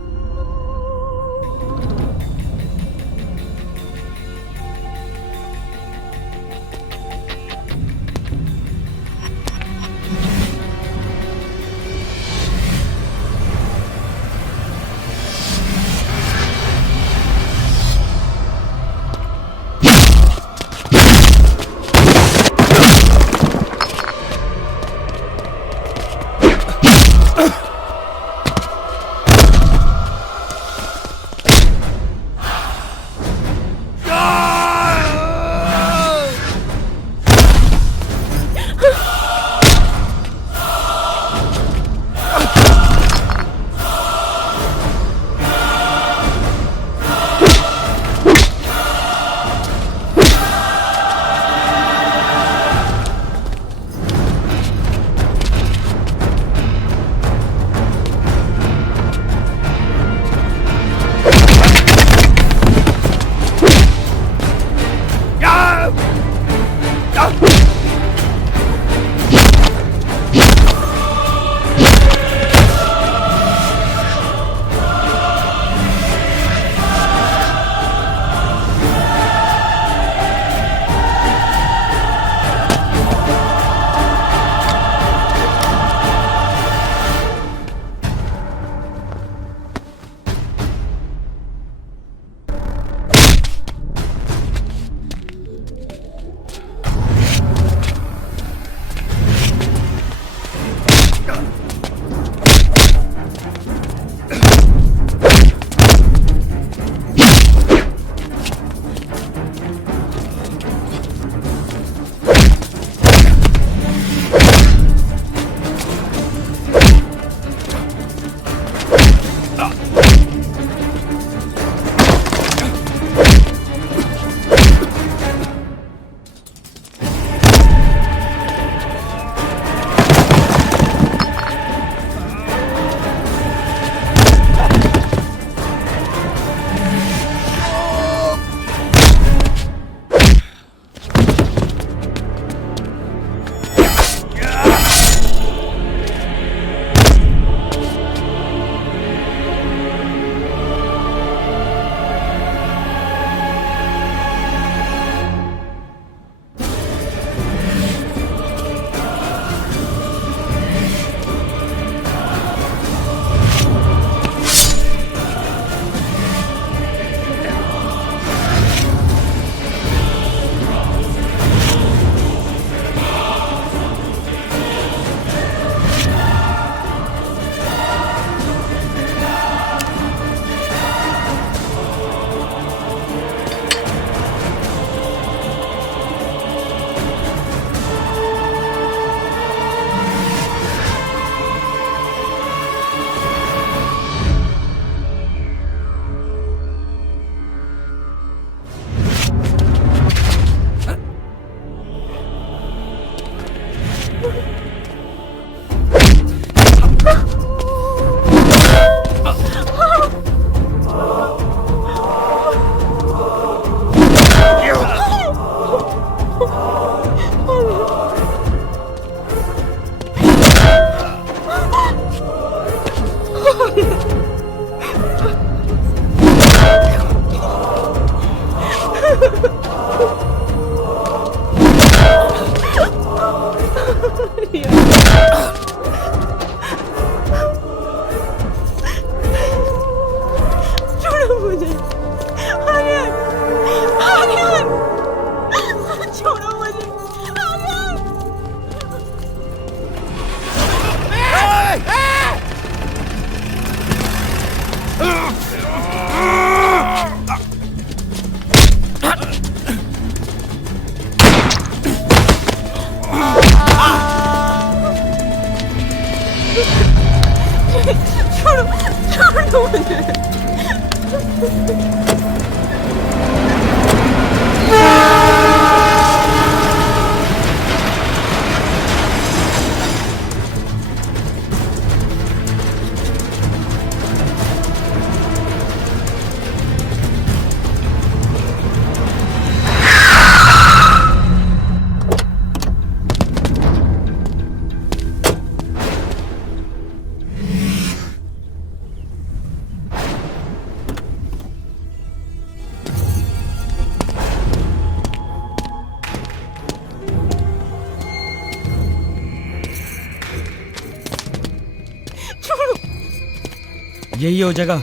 यही हो जगह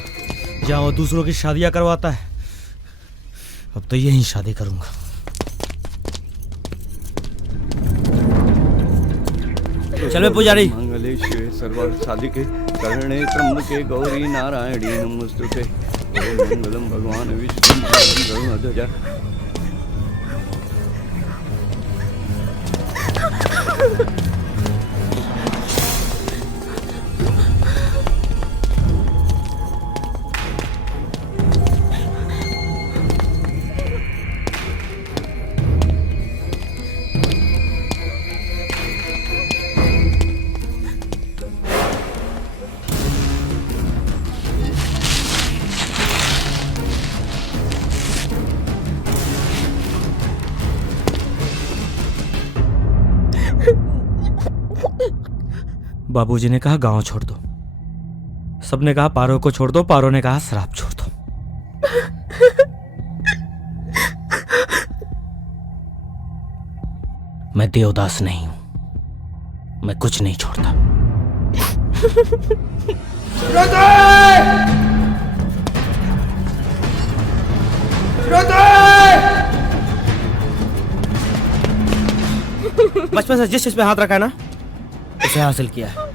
जहाँ वो दूसरों की शादियां करवाता है। अब तो यही शादी करूंगा। चल पुजारी। मंगले शिवे सर्व साधिके करणे त्र्यंबके गौरी नारायणी नमोस्तुते। ओम मंगलम भगवान विष्णु गरुड़ध्वजा। बाबूजी ने कहा गांव छोड़ दो, सबने कहा पारो को छोड़ दो, पारो ने कहा शराब छोड़ दो। मैं देवदास नहीं हूं, मैं कुछ नहीं छोड़ता। बचपन से जिस चीज पे हाथ रखा है ना, उसे हासिल किया है।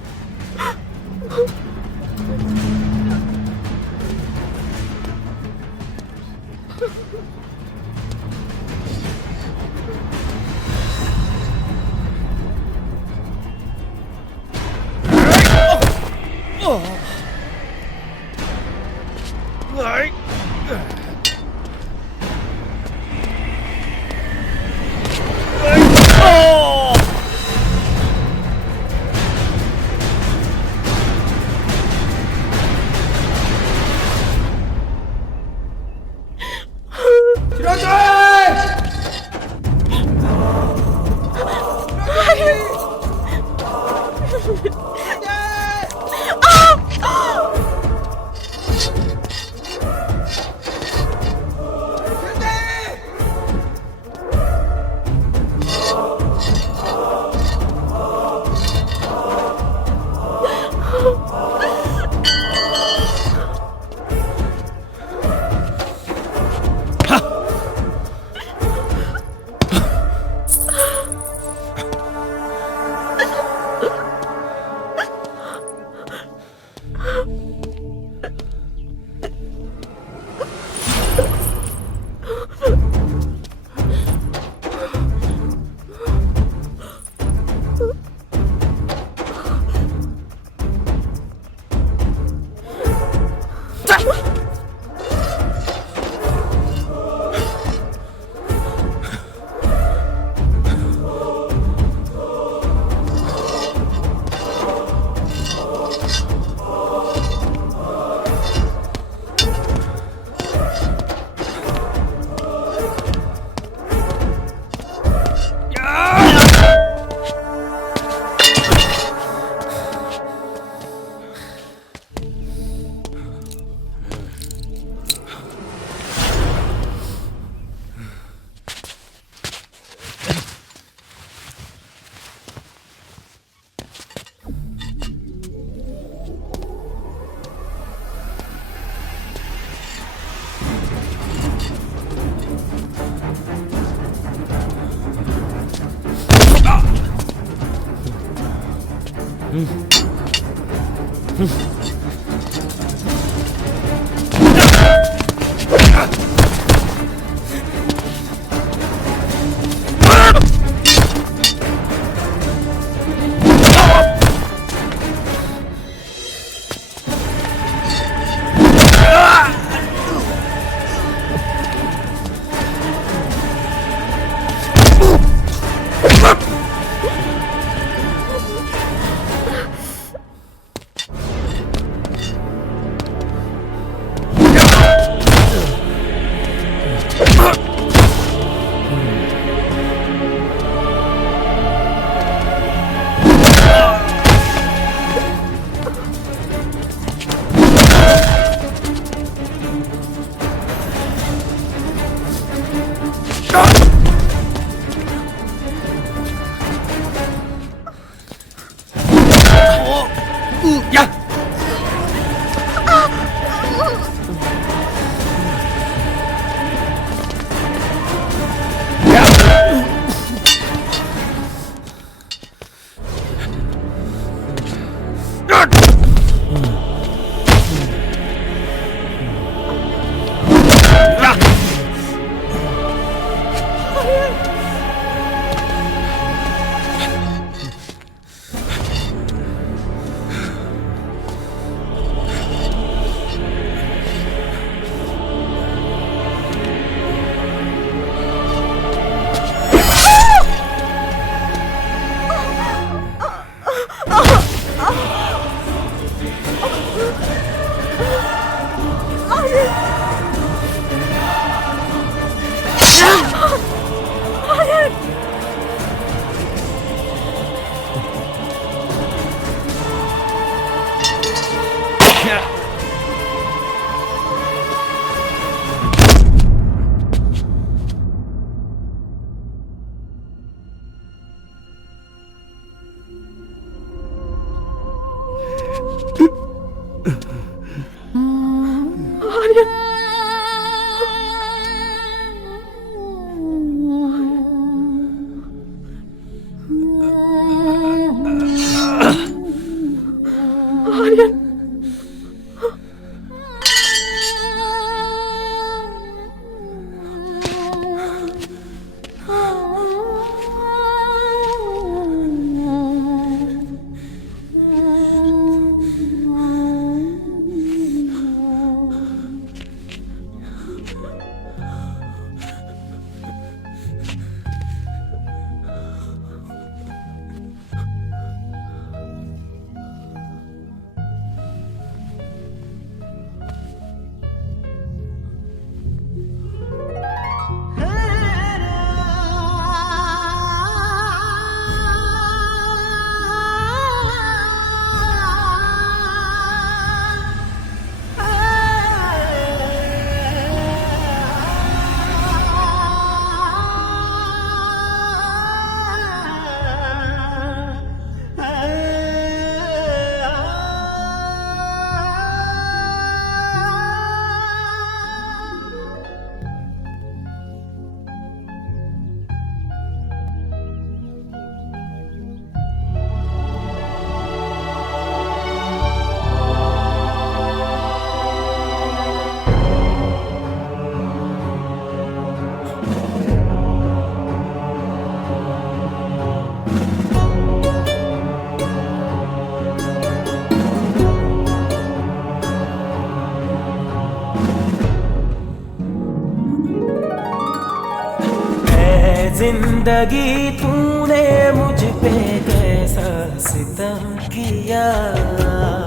जिंदगी तूने मुझ पे कैसा सितम किया,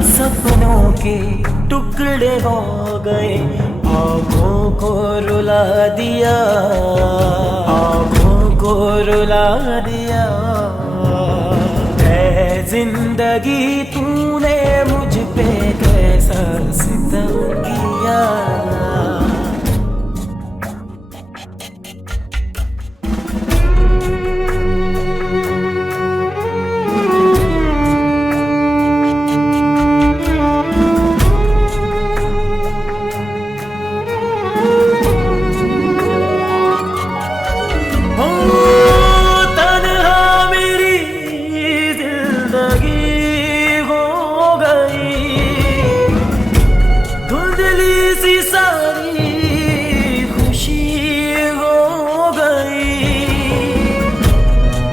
सपनों के टुकड़े हो गए, आँखों को रुला दिया, आँखों को रुला दिया। है जिंदगी तूने मुझ पे कैसा सितम किया।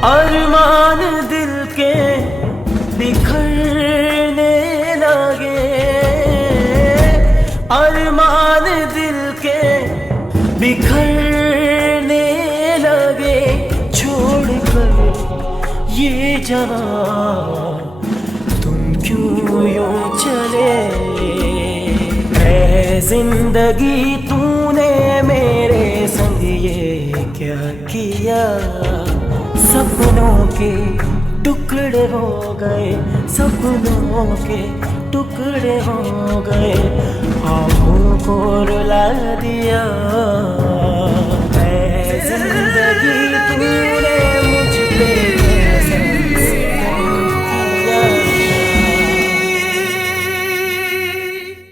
अरमान दिल के बिखरने लगे, अरमान दिल के बिखरने लगे, छोड़कर ये जहां तुम क्यों यूं चले। है जिंदगी तूने मेरे संग ये क्या किया, सपनों के टुकड़े हो गए, सपनों के टुकड़े हो गए, आँखों को रुला दिया।